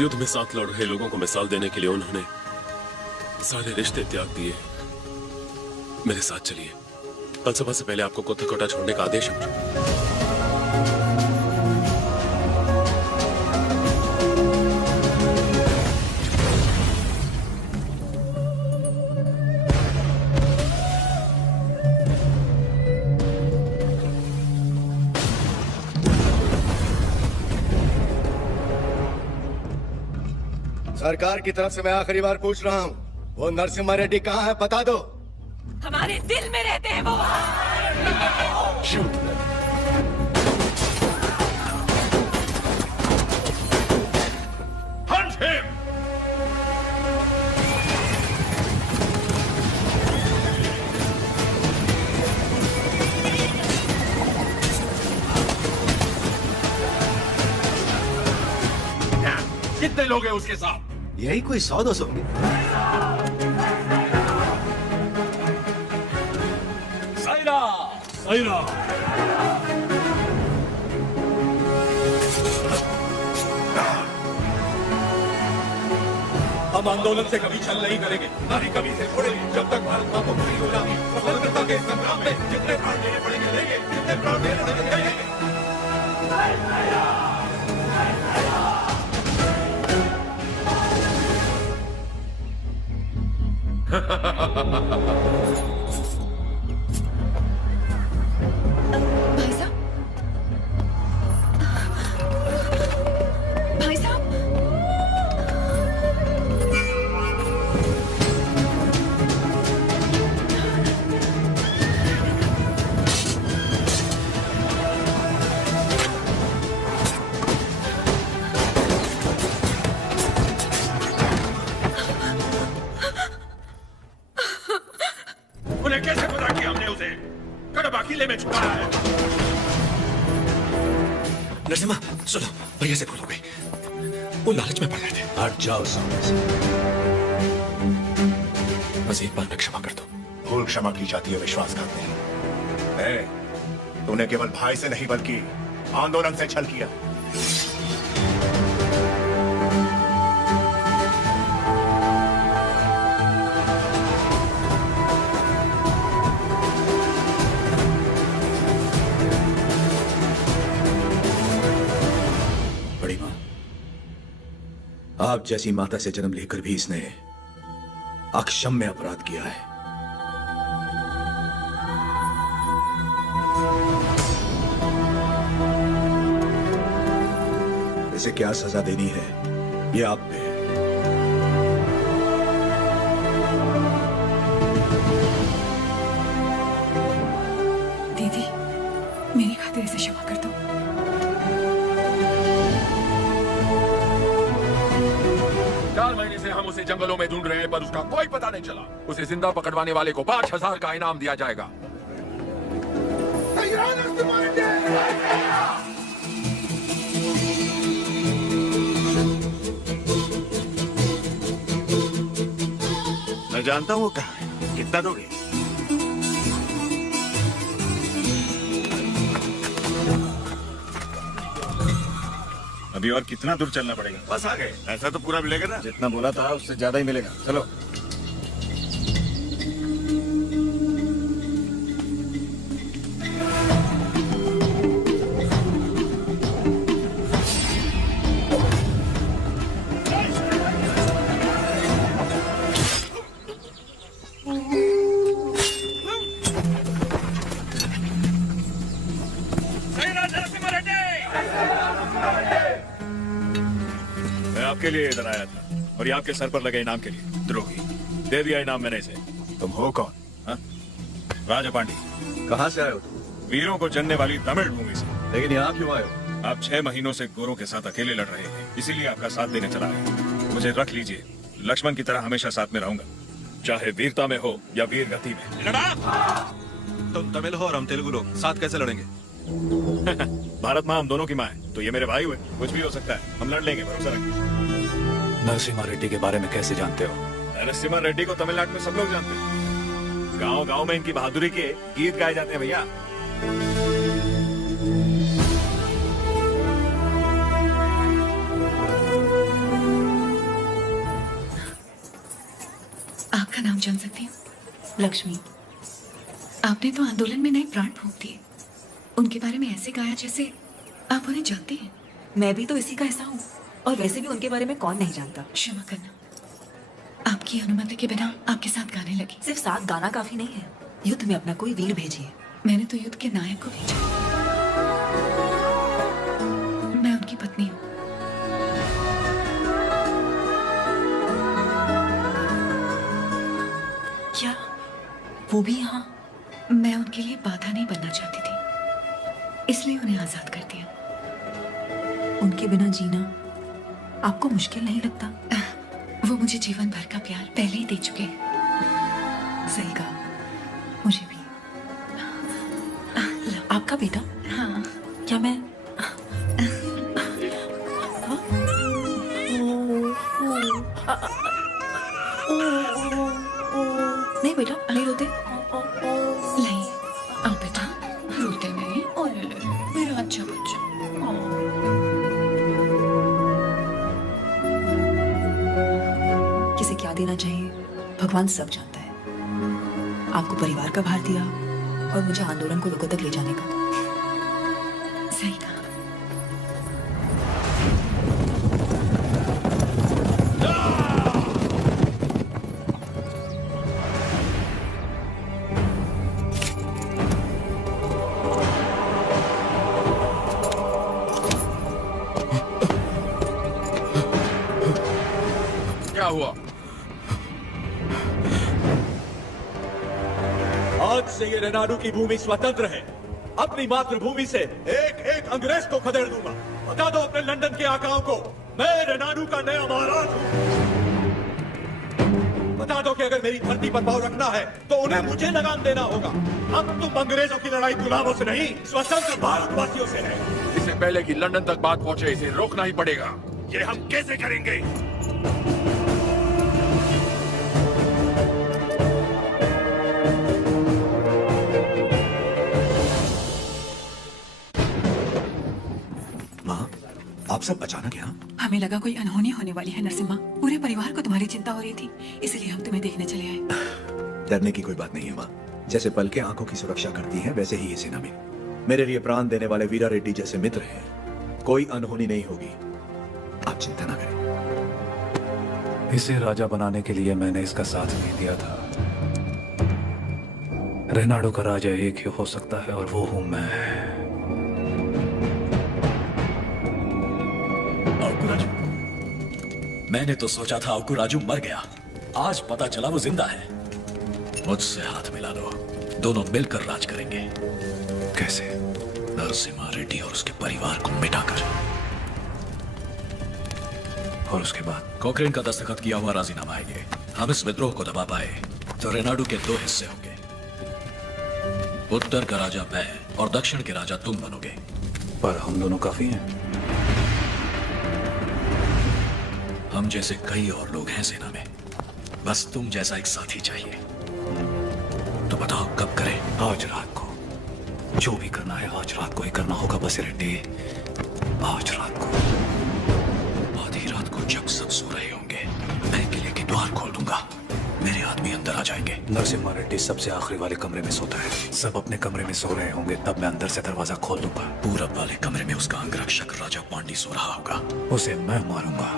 युद्ध में साथ लड़ रहे लोगों को मिसाल देने के लिए उन्होंने सारे रिश्ते त्याग दिए। मेरे साथ चलिए, कल सुबह से पहले आपको कोटा छोड़ने का आदेश है। सरकार की तरफ से मैं आखिरी बार पूछ रहा हूं, वो नरसिम्हा रेड्डी कहाँ है बता दो। हमारे दिल में रहते हैं वो। Hunt him! कितने लोग हैं उसके साथ? यही कोई 100-200 होंगे। साइरा, साइरा। हम आंदोलन से कभी छल नहीं करेंगे, ना ही कभी से छोड़ेंगे। जब तक भारत मां को पूरी हो जाती, स्वतंत्रता के संग्राम में जितने प्राण देने पड़ेंगे लेंगे, जितने प्राण देने पड़ेंगे लेंगे। भाई साहब, भाई साहब, उन्हें कैसे पता कि हमने उसे कड़बा किले में छुपाया है? नरसिम्हा सुनो, भैया से भूल हो गई। वो लालच में पड़ गए थे। हट जाओ सामने से। बस एक बार में क्षमा कर दो। भूल क्षमा की जाती है, विश्वासघात नहीं। तूने केवल भाई से नहीं बल्कि आंदोलन से छल किया। बड़ी मां, आप जैसी माता से जन्म लेकर भी इसने अक्षम्य अपराध किया है। इसे क्या सजा देनी है ये आप पे है। दीदी, मेरी खातिर इसे क्षमा कर दो। 4 महीने से हम उसे जंगलों में ढूंढ रहे हैं पर उसका कोई पता नहीं चला। उसे जिंदा पकड़वाने वाले को 5000 का इनाम दिया जाएगा। मैं जानता हूँ वो कहाँ है। कितना दोगे? अभी और कितना दूर चलना पड़ेगा? बस आ गए। ऐसा तो पूरा मिलेगा ना? जितना बोला था उससे ज्यादा ही मिलेगा। चलो। मैं आपके लिए इधर आया था और ये आपके सर पर लगे इनाम के लिए। द्रोही, दे दिया इनाम मैंने इसे। तुम हो कौन? राजा पांडे। कहाँ से आए हो? वीरों को जनने वाली तमिल भूमि से। लेकिन यहाँ क्यों आए हो? आप 6 महीनों से गोरों के साथ अकेले लड़ रहे हैं, इसीलिए आपका साथ देने चला है। मुझे रख लीजिए, लक्ष्मण की तरह हमेशा साथ में रहूंगा, चाहे वीरता में हो या वीर गति में। तुम तमिल हो और हम तेलुगु लोग, साथ कैसे लड़ेंगे? भारत माँ हम दोनों की माँ है, तो ये मेरे भाई हुए। कुछ भी हो सकता है, हम लड़ लेंगे, भरोसा रखिए। नरसिम्हा रेड्डी के बारे में कैसे जानते हो? नरसिम्हा रेड्डी को तमिलनाडु में सब लोग जानते हैं। गांव गांव में इनकी बहादुरी के गीत गाए जाते हैं भैया। आपका नाम जान सकती हूँ? लक्ष्मी। आपने तो आंदोलन में नए प्राण फूंक दिए। उनके बारे में ऐसे गाया जैसे आप उन्हें जानते हैं। मैं भी तो इसी का हिस्सा हूँ, और वैसे भी उनके बारे में कौन नहीं जानता। क्षमा करना, आपकी अनुमति के बिना आपके साथ गाने लगी। सिर्फ साथ गाना काफी नहीं है, युद्ध में अपना कोई वीर भेजिए। मैंने तो युद्ध के नायक को भेजा। मैं उनकी पत्नी हूँ। वो भी यहाँ? मैं उनके लिए बाधा नहीं बनना चाहती थी, इसलिए उन्हें आजाद कर दिया। उनके बिना जीना आपको मुश्किल नहीं लगता? वो मुझे जीवन भर का प्यार पहले ही दे चुके हैं। सही कहा, मुझे भी। आपका बेटा? हाँ। क्या मैं नहीं बेटा, नहीं रोते? नहीं, आओ बेटा, रोते नहीं। मेरा अच्छा बच्चा। किसे क्या देना चाहिए भगवान सब जानता है। आपको परिवार का भार दिया और मुझे आंदोलन को लोगों तक ले जाने का। सही कहा। क्या हुआ? आज से ये रेनाडू की भूमि स्वतंत्र है। अपनी मातृभूमि से एक एक अंग्रेज को खदेड़ दूंगा। बता दो अपने लंदन के आकाओं को, मैं रेनाडू का नया महाराज हूं। बता दो कि अगर मेरी धरती पर पांव रखना है तो उन्हें मुझे लगाम देना होगा। अब तुम अंग्रेजों की लड़ाई गुलामों से नहीं, स्वतंत्र भारतवासियों से है। इससे पहले कि लंदन तक बात पहुंचे, इसे रोकना ही पड़ेगा। ये हम कैसे करेंगे? आप सब अचानक यहाँ? हमें लगा कोई अनहोनी होने वाली है नरसिम्हा। पूरे परिवार को तुम्हारी चिंता हो रही थी, इसलिए हम तुम्हें देखने चले आए। डरने की कोई बात नहीं है माँ। जैसे पलकें आंखों की सुरक्षा करती हैं, वैसे ही ये सेना में मेरे लिए प्राण देने वाले वीरा रेड्डी जैसे मित्र हैं। कोई अनहोनी नहीं होगी, आप चिंता ना करें। इसे राजा बनाने के लिए मैंने इसका साथ नहीं दिया था। रेनाडू का राजा एक ही हो सकता है और वो हूं मैं। मैंने तो सोचा था आपको राजू मर गया, आज पता चला वो जिंदा है। मुझसे हाथ मिला लो, दोनों मिलकर राज करेंगे। कैसे? नरसिम्हा रेड्डी और उसके परिवार को मिटाकर। और उसके बाद? कोकरेन का दस्तखत किया हुआ राजीनामा है ये। हम इस विद्रोह को दबा पाए तो रेनाडू के दो हिस्से होंगे। उत्तर का राजा मैं और दक्षिण के राजा तुम बनोगे। पर हम दोनों काफी हैं। हम जैसे कई और लोग हैं सेना में, बस तुम जैसा एक साथी चाहिए। तो बताओ कब करें? आज रात को। जो भी करना है आज रात को ही करना होगा बस रेड्डी। आज रात को। आधी रात को जब सब सो रहे होंगे, मैं किले के द्वार खोल दूंगा। मेरे आदमी अंदर आ जाएंगे। नरसिम्हा रेड्डी सबसे आखिरी वाले कमरे में सोता है। सब अपने कमरे में सो रहे होंगे, तब मैं अंदर से दरवाजा खोल दूंगा। पूरब वाले कमरे में उसका अंगरक्षक राजा पांडी सो रहा होगा। उसे मैं मारूंगा।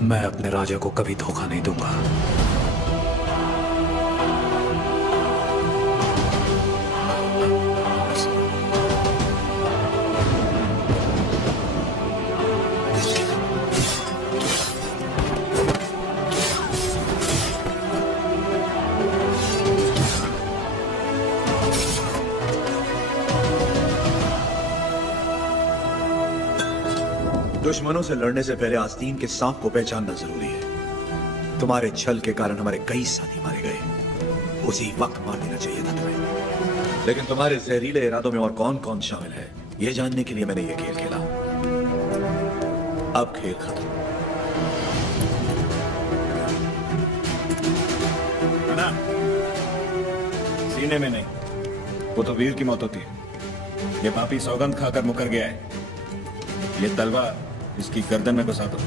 मैं अपने राजा को कभी धोखा नहीं दूंगा। दुश्मनों से लड़ने से पहले आस्तीन के सांप को पहचानना जरूरी है। तुम्हारे छल के कारण हमारे कई साथी मारे गए। उसी वक्त मार देना चाहिए था तुम्हें। लेकिन तुम्हारे जहरीले इरादों में और कौन कौन शामिल है, यह जानने के लिए मैंने यह खेल खेला। अब खेल खत्म। सीने में नहीं, वो तो वीर की मौत होती है। ये पापी सौगंध खाकर मुकर गया है। ये तलवार इसकी गर्दन में घुसा दो।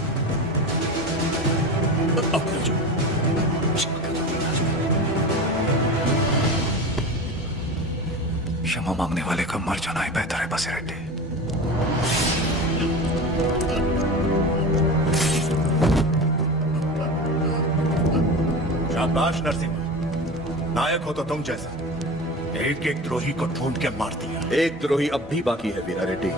क्षमा मांगने वाले का मर जाना ही बेहतर है बसिरेड्डी। शाबाश नरसिम्हा, नायक हो तो तुम जैसा एक एक द्रोही को ढूंढ के मार दिया। एक द्रोही अब भी बाकी है वीरा रेड्डी।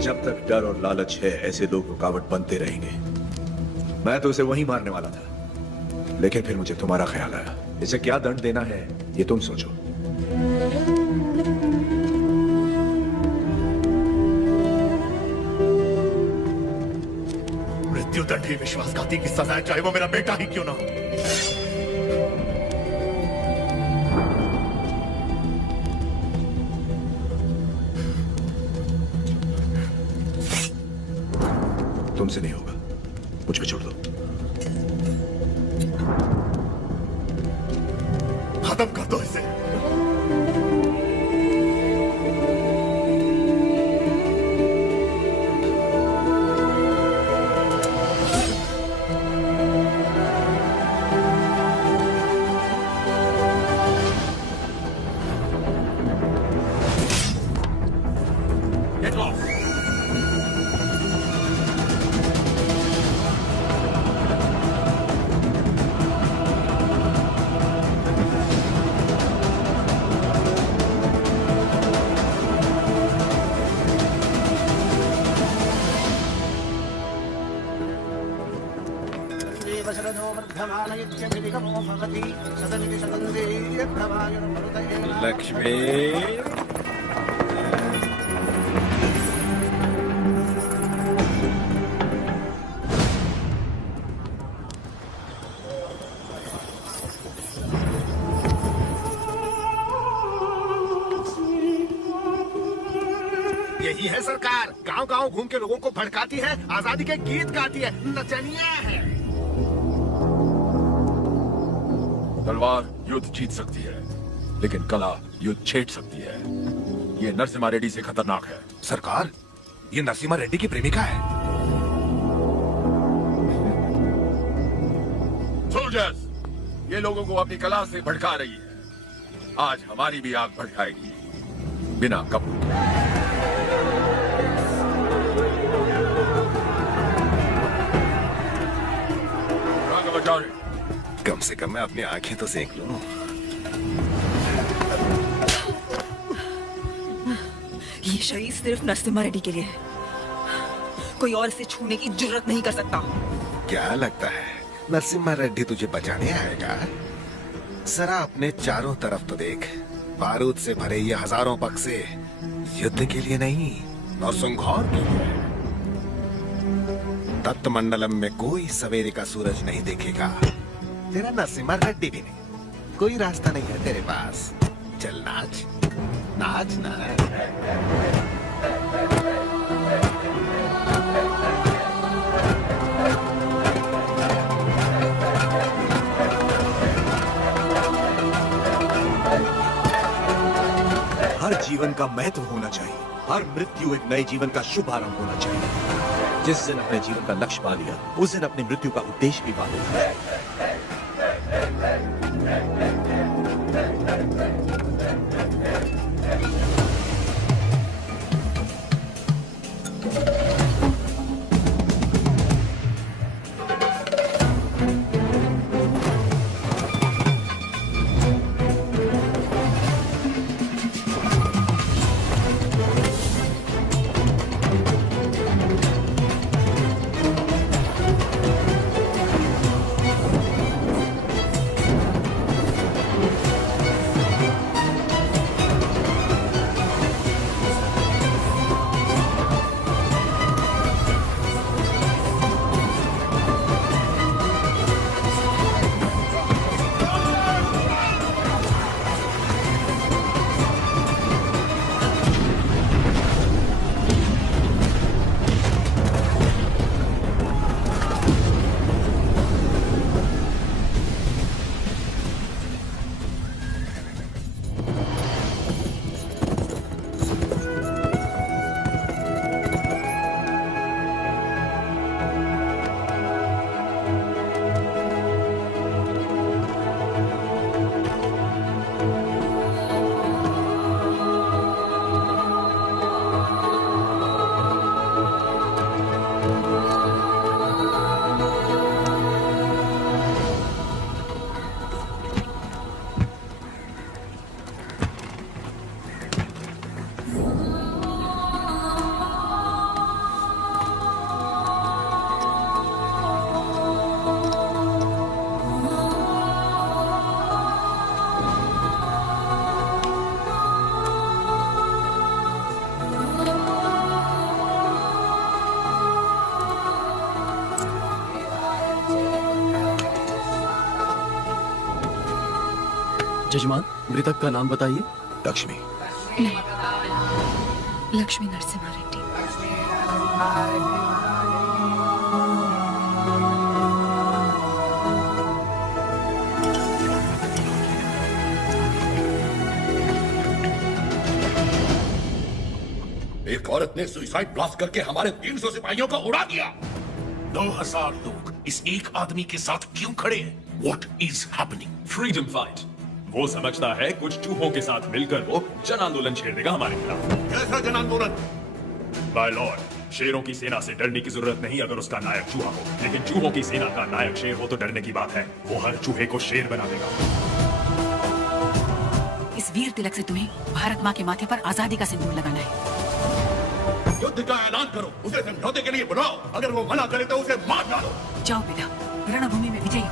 जब तक डर और लालच है, ऐसे लोग रुकावट बनते रहेंगे। मैं तो उसे वहीं मारने वाला था, लेकिन फिर मुझे तुम्हारा ख्याल आया। इसे क्या दंड देना है ये तुम सोचो। मृत्युदंड ही विश्वासघाती की सजा है, चाहे वो मेरा बेटा ही क्यों ना हो। तुमसे नहीं होगा, मुझ पे छोड़ दो। खत्म कर दो इसे। Get lost. लक्ष्मी, यही है सरकार, गांव गांव घूम के लोगों को भड़काती है, आजादी के गीत गाती है, नचनिया है। तलवार युद्ध जीत सकती है, लेकिन कला युद्ध छेड़ सकती है। ये नरसिम्हा रेड्डी से खतरनाक है। सरकार, ये नरसिम्हा रेड्डी की प्रेमिका है। सोल्जर्स, ये लोगों को अपनी कला से भड़का रही है। आज हमारी भी आग भड़काएगी, बिना कपड़ों के। कम से कम मैं अपनी आंखें तो सेक लूं। ये शरीर सिर्फ नरसिम्हा रेड्डी के लिए है। कोई और इसे छूने की जुर्रत नहीं कर सकता। क्या लगता है नरसिम्हा रेड्डी तुझे बचाने आएगा? जरा अपने चारों तरफ तो देख। बारूद से भरे ये हजारों बक्से युद्ध के लिए नहीं, नरसंहार के लिए। तत्व मंडलम में कोई सवेरे का सूरज नहीं देखेगा। तेरा नरसिम्हा रेड्डी भी नहीं। कोई रास्ता नहीं है तेरे पास। चल नाच, नाच ना। हर जीवन का महत्व होना चाहिए। हर मृत्यु एक नए जीवन का शुभ आरंभ होना चाहिए। जिस दिन अपने जीवन का लक्ष्य पा लिया, उस दिन अपनी मृत्यु का उद्देश्य भी पा लिया। जजमान, मृतक का नाम बताइए। लक्ष्मी। नहीं, लक्ष्मी नरसिम्हा रेड्डी। एक औरत ने सुसाइड ब्लास्ट करके हमारे 300 सिपाहियों को उड़ा दिया। 9000 लोग इस एक आदमी के साथ क्यों खड़े हैं? What is happening? Freedom fight. वो समझता है कुछ चूहों के साथ मिलकर वो जन आंदोलन छेड़ देगा हमारे खिलाफ। कैसा जन आंदोलन? बाय लॉर्ड, शेरों की सेना से डरने की जरूरत नहीं अगर उसका नायक चूहा हो, लेकिन चूहों की सेना का नायक शेर हो तो डरने की बात है। वो हर चूहे को शेर बना देगा। इस वीर तिलक से तुम्हें भारत माँ के माथे पर आजादी का सिंदूर लगाना है। युद्ध का ऐलान करो, उसे समझौते के लिए बुलाओ। अगर वो मना करे तो उसे मार डालो। जाओ बेटा, रणभूमि में विजयी हो।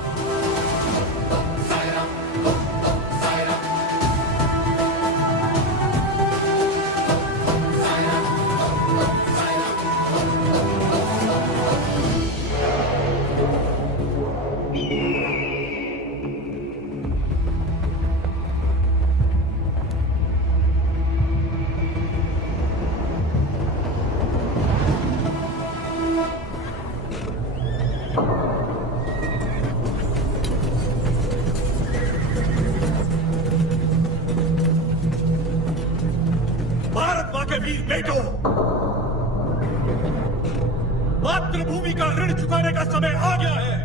मातृभूमि का ऋण चुकाने का समय आ गया है।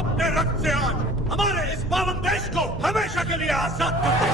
अपने रक्त से आज हमारे इस पावन देश को हमेशा के लिए आजाद कर दो।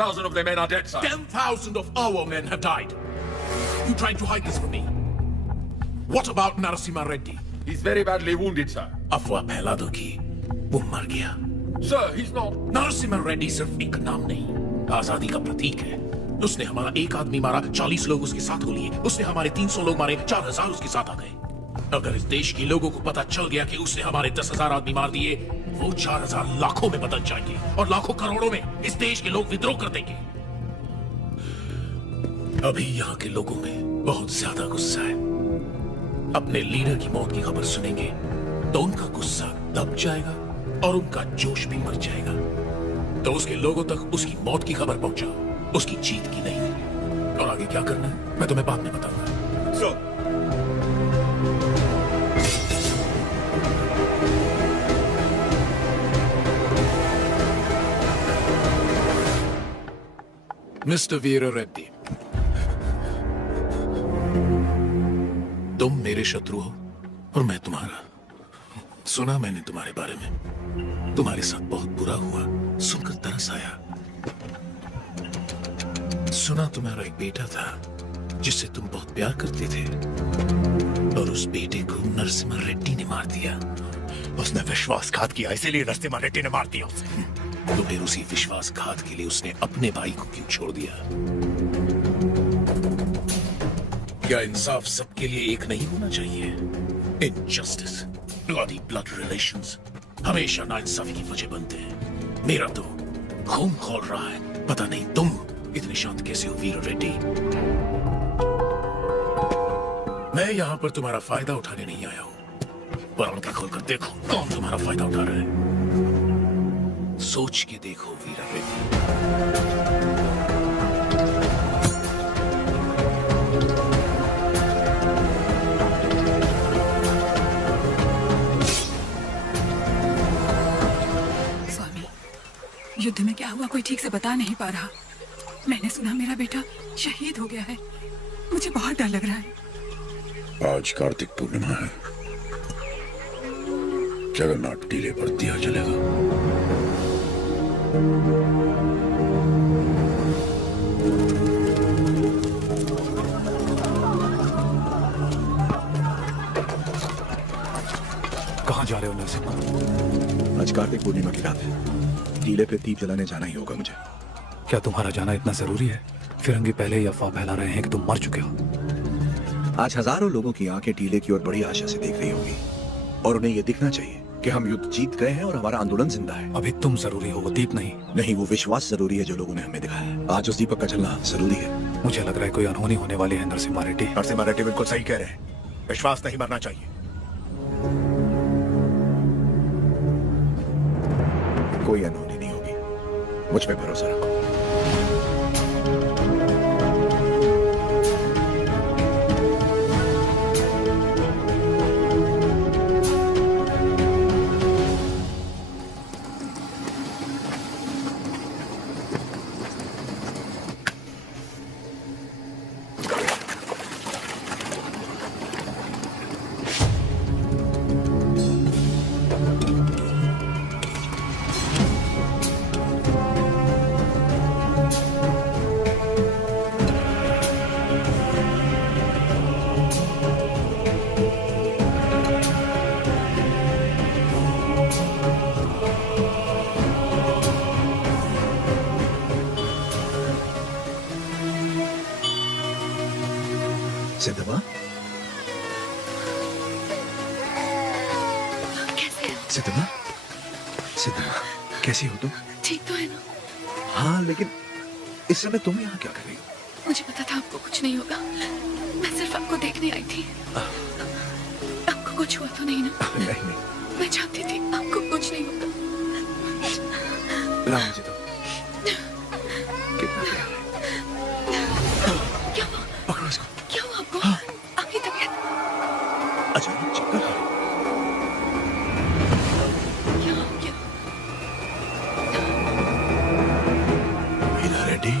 20,000 of their men are dead, sir. 10,000 of our men have died. You trying to hide this from me? What about Narasimha Reddy? He's very badly wounded, sir. अफवाह फैला दो कि वो मर गया। Sir, he's not. Narasimha Reddy सिर्फ एक नाम नहीं, आजादी का प्रतीक है। उसने हमारा एक आदमी मारा, 40 लोग उसके साथ हो लिए। उसने हमारे 300 लोग मारे, 4,000 उसके साथ आ गए। अगर इस देश के लोगों को पता चल गया कि उसने हमारे 10,000 आदमी मार दिए, वो 4,000 लाखों में बदल जाएंगे और लाखों करोड़ों में इस देश के लोग विद्रोह कर देंगे। अभी यहाँ के लोगों में बहुत ज्यादा गुस्सा है। अपने लीडर की मौत की खबर सुनेंगे तो उनका गुस्सा दब जाएगा और उनका जोश भी मर जाएगा। तो उसके लोगों तक उसकी मौत की खबर पहुंचाओ, उसकी जीत की नहीं। और आगे क्या करना है मैं तुम्हें बाद में बताऊंगा। मिस्टर वीर रेड्डी, तुम मेरे शत्रु हो और मैं तुम्हारा। सुना मैंने तुम्हारे बारे में, तुम्हारे साथ बहुत बुरा हुआ, सुनकर तरस आया। सुना तुम्हारा एक बेटा था जिससे तुम बहुत प्यार करते थे और उस बेटे को नरसिम्हा रेड्डी ने मार दिया। उसने विश्वासघात किया, इसीलिए नरसिम्हा रेड्डी ने मार दिया उसे। तो फिर उसी विश्वासघात के लिए उसने अपने भाई को क्यों छोड़ दिया? क्या इंसाफ सबके लिए एक नहीं होना चाहिए? इनजस्टिस, ब्लड रिलेशंस हमेशा नाइंसाफी की वजह बनते हैं। मेरा तो खून खौल रहा है। पता नहीं तुम इतने शांत कैसे हो वीर रेड्डी। मैं यहाँ पर तुम्हारा फायदा उठाने नहीं आया हूँ, पर आंखें खोलकर देखो कौन तुम्हारा फायदा उठा रहा है। सोच के देखो वीर रेड्डी। युद्ध में क्या हुआ कोई ठीक से बता नहीं पा रहा। मैंने सुना मेरा बेटा शहीद हो गया है। मुझे बहुत डर लग रहा है। आज कार्तिक पूर्णिमा है, जगन्नाथ टीले पर दिया जलेगा। कहाँ जा रहे हो नरसिम्हा? आज कार्तिक पूर्णिमा की रात है, टीले पे दीप जलाने जाना ही होगा मुझे। क्या तुम्हारा जाना इतना जरूरी है? फिरंगी पहले ही अफवाह फैला रहे हैं कि तुम मर चुके हो। आज हजारों लोगों की आंखें टीले की ओर बड़ी आशा से देख रही होगी और उन्हें यह दिखना चाहिए कि हम युद्ध जीत गए हैं और हमारा आंदोलन जिंदा है। अभी तुम जरूरी हो, वो दीप नहीं। नहीं, वो विश्वास जरूरी है जो लोगों ने हमें दिखाया है। आज उस दीपक का जलना जरूरी है। मुझे लग रहा है कोई अनहोनी होने वाली है नरसिम्हा रेड्डी। नरसिम्हा रेड्डी बिल्कुल सही कह रहे हैं। विश्वास नहीं मरना चाहिए। कोई अनहोनी नहीं होगी, मुझ पे भरोसा रखो। सिद्धमा, सिद्धमा, सिद्धमा, कैसी हो तुम? ठीक तो है ना? हाँ, लेकिन इस समय तुम यहाँ क्या कर रही हो? मुझे पता था आपको कुछ नहीं होगा। मैं सिर्फ आपको देखने आई थी। आपको कुछ हुआ तो नहीं ना? नहीं नहीं। मैं चाहती थी आपको कुछ नहीं होगा। ला मुझे तो। कितना प्यार है। क्या हुआ? पकड़ो इसको। क्या हुआ आपको? आपकी तबीयत? अचानक चक्कर आ रहा है। क्या हो गया? वीरा रेड्डी,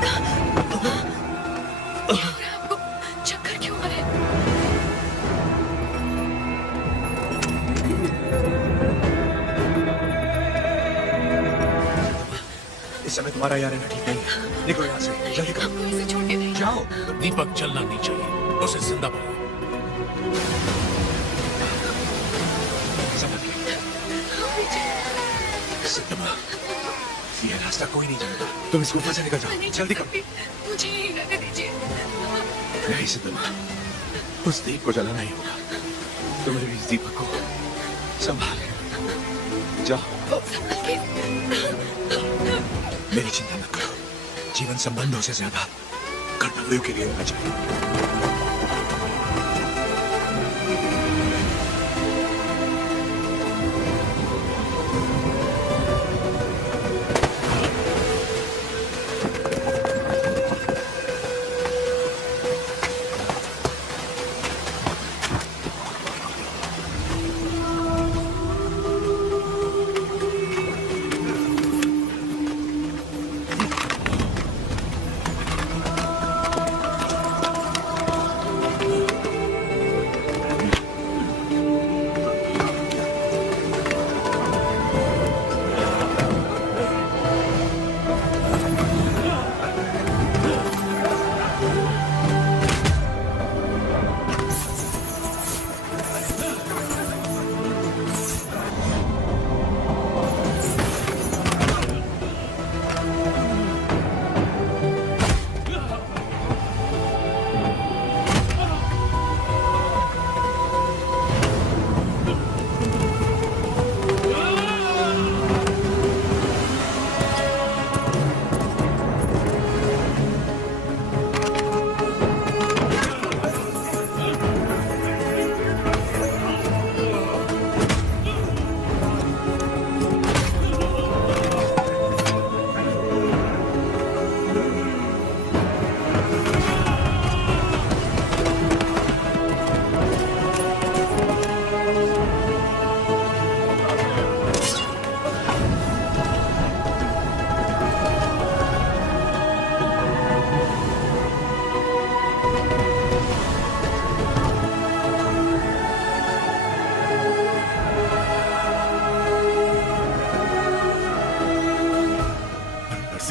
क्या हो रहा है आपको? चक्कर क्यों आ रहे हैं? हमारा यार है ठीक नहीं। निकलो यहाँ से, जल्दी करो। इसे छोड़ने नहीं। जाओ। दीपक चलना नहीं चाहिए, उसे जिंदा मारो। ये रास्ता कोई नहीं जाएगा, तुम इस गुफा से निकल जाओ, जल्दी करो। मुझे यहीं रहने दीजिए। नहीं सिद्धमा, उस दीप को जलाना ही होगा। तुम्हें भी इस दीपक को संभाल, जाओ। मेरी चिंता मत करो, जीवन संबंधों से ज्यादा कर्तव्यों के लिए होना चाहिए।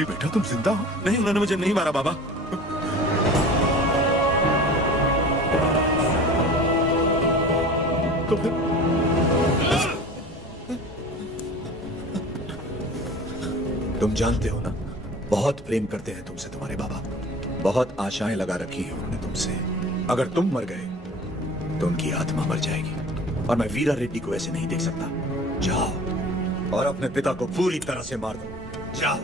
बेटा तुम जिंदा हो? नहीं, उन्होंने मुझे नहीं मारा बाबा। तुम जानते हो ना, बहुत प्रेम करते हैं तुमसे तुम्हारे बाबा, बहुत आशाएं लगा रखी है उन्होंने तुमसे। अगर तुम मर गए तो उनकी आत्मा मर जाएगी, और मैं वीरा रेड्डी को ऐसे नहीं देख सकता। जाओ और अपने पिता को पूरी तरह से मार दो, जाओ।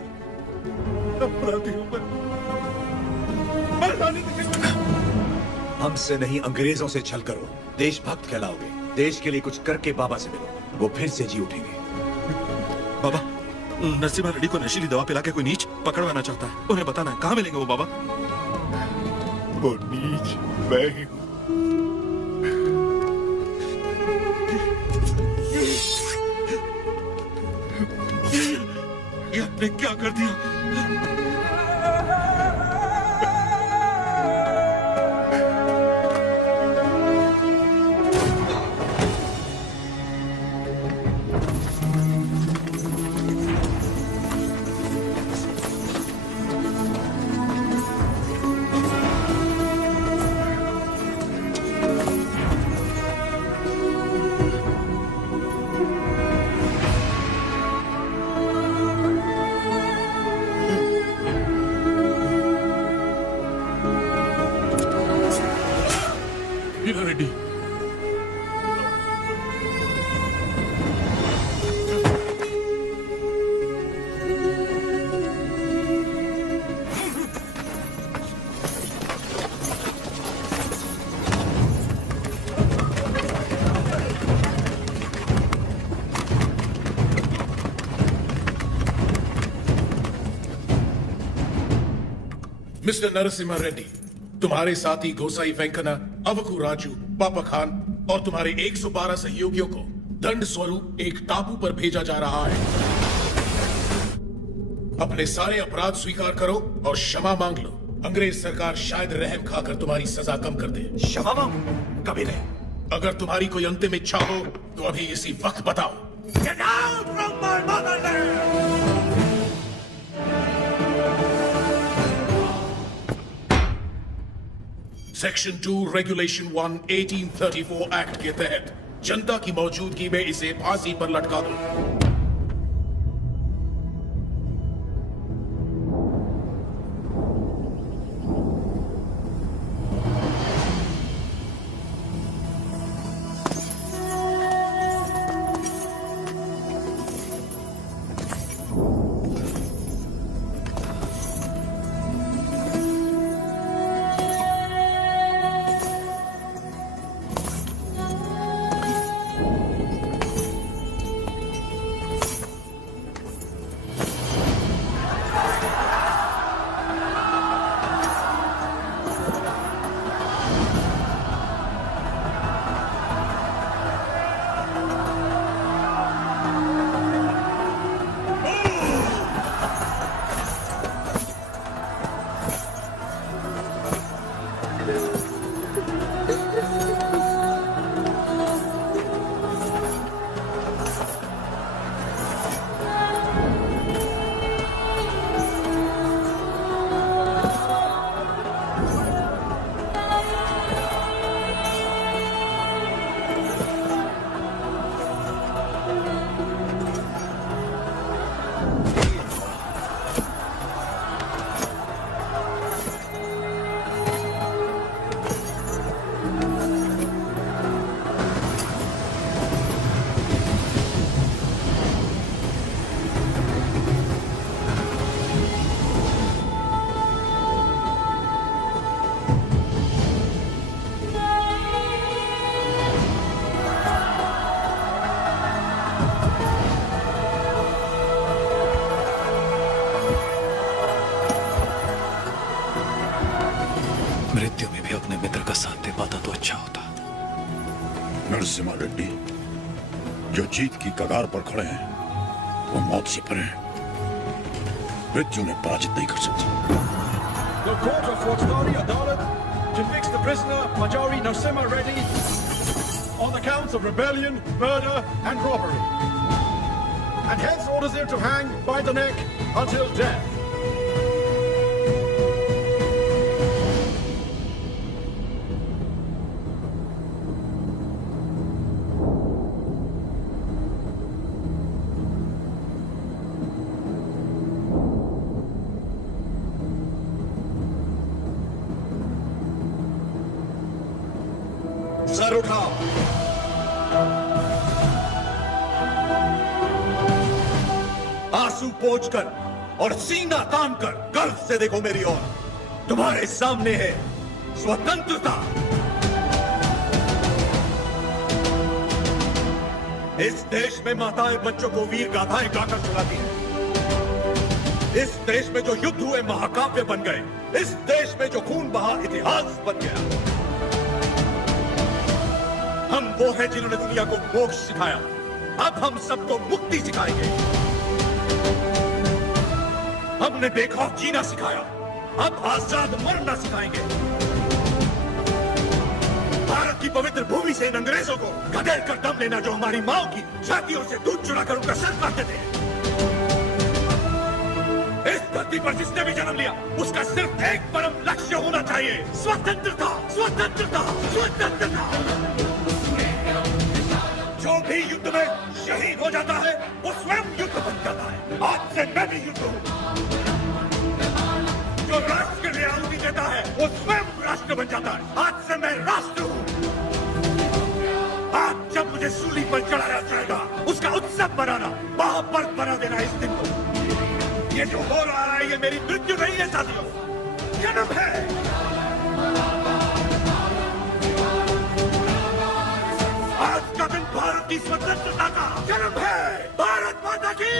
हमसे नहीं, अंग्रेजों से छल करो, देशभक्त कहलाओगे। देश के लिए कुछ करके बाबा से मिलो, वो फिर से जी उठेंगे। बाबा, नरसिम्हा रेड्डी को नशीली दवा पिला के कोई नीच पकड़वाना चाहता है, उन्हें बताना है। कहाँ मिलेंगे वो बाबा? वो नीच मैं ही हूँ। ये आपने क्या कर दिया? रेड्डी, मिस्टर नरसिम्हा रेड्डी, तुम्हारे साथी गोसाई वेंकना, अवकू राजू, पापा खान और तुम्हारे 112 सहयोगियों को दंड स्वरूप एक टापू पर भेजा जा रहा है। अपने सारे अपराध स्वीकार करो और क्षमा मांग लो। अंग्रेज सरकार शायद रहम खाकर तुम्हारी सजा कम कर दे। क्षमा मांगू? कभी नहीं। अगर तुम्हारी कोई अंतिम इच्छा हो तो अभी इसी वक्त बताओ। Get out from my motherland! Section 2 regulation 1 1834 act के तहत जनता की मौजूदगी में इसे फांसी पर लटका दो। मृत्यु में भी अपने मित्र का साथ दे पाता तो अच्छा होता। नरसिम्हा रेड्डी जो जीत की कगार पर खड़े हैं वो मौत से परे हैं। मृत्यु ने पराजित नहीं कर सकती। The court of Fortnari Adalat to fix the prisoner Manjari Narasimha Reddy on the counts of rebellion, murder and robbery, and hence orders him to hang by the neck until death. Sir उठाओ। आंसू पोंछकर और सीना तान कर गर्व से देखो मेरी ओर। तुम्हारे सामने है स्वतंत्रता। इस देश में माताएं बच्चों को वीर गाथाएं गाकर सुनाती हैं। इस देश में जो युद्ध हुए महाकाव्य बन गए। इस देश में जो खून बहा इतिहास बन गया। हम वो हैं जिन्होंने दुनिया को मोक्ष सिखाया। अब हम सबको मुक्ति सिखाएंगे। हमने बेखौफ जीना सिखाया। अब आजाद मरना सिखाएंगे। भारत की पवित्र भूमि से इन अंग्रेजों को खदेड़ कर दम लेना जो हमारी माओ की छातियों से दूध चुराकर उनका सर काटते थे। इस धरती पर जिसने भी जन्म लिया उसका सिर्फ एक परम लक्ष्य होना चाहिए। स्वतंत्रता, स्वतंत्रता, स्वतंत्रता। जो भी युद्ध में शहीद हो जाता है वो स्वयं युद्ध बन जाता है। आज से मैं भी युद्ध हूँ। जो राष्ट्र के लिए आहुति देता है वो स्वयं राष्ट्र बन जाता है। आज से मैं राष्ट्र हूँ। आज जब मुझे सूली पर चढ़ाया जाएगा उसका उत्सव बनाना, महापर्व बना देना इस दिन को। ये जो हो रहा है ये मेरी मृत्यु नहीं है साथियों, जन्म है। आज का दिन भारत की स्वतंत्रता का जन्म है। भारत माता की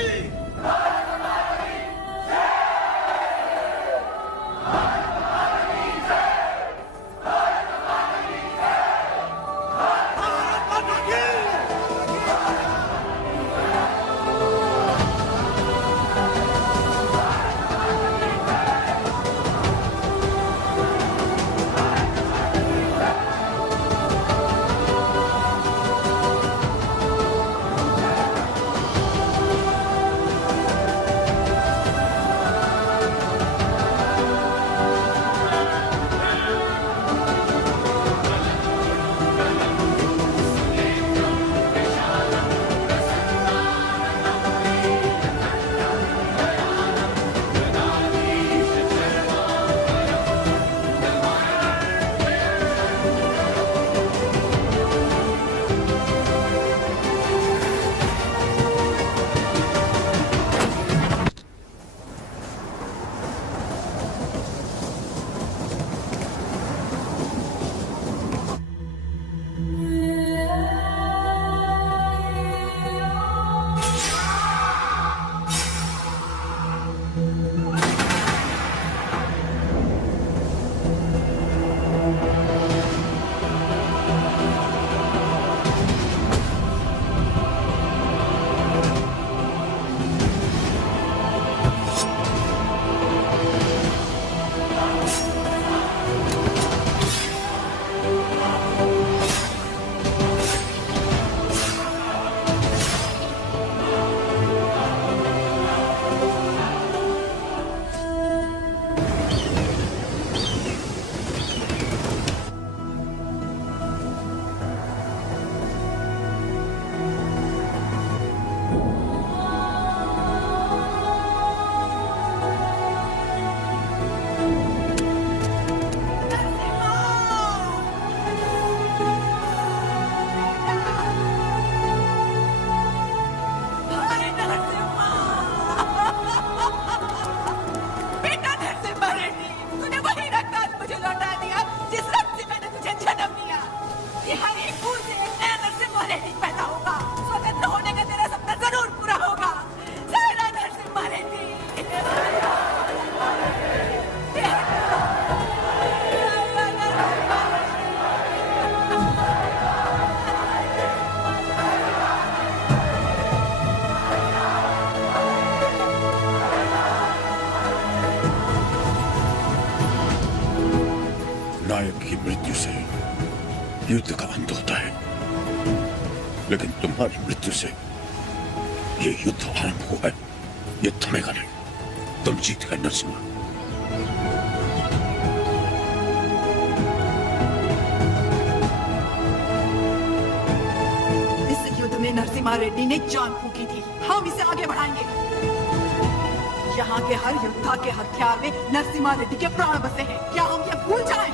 युद्ध का अंत होता है, लेकिन तुम्हारी मृत्यु से ये युद्ध आरंभ हुआ है। ये थमेगा नहीं। तुम जीत गए नरसिम्हा। इस युद्ध में नरसिम्हा रेड्डी ने जान फूंकी थी। हम इसे आगे बढ़ाएंगे। यहाँ के हर योद्धा के हथियार में नरसिम्हा रेड्डी के प्राण बसे हैं। क्या हम ये भूल जाएं?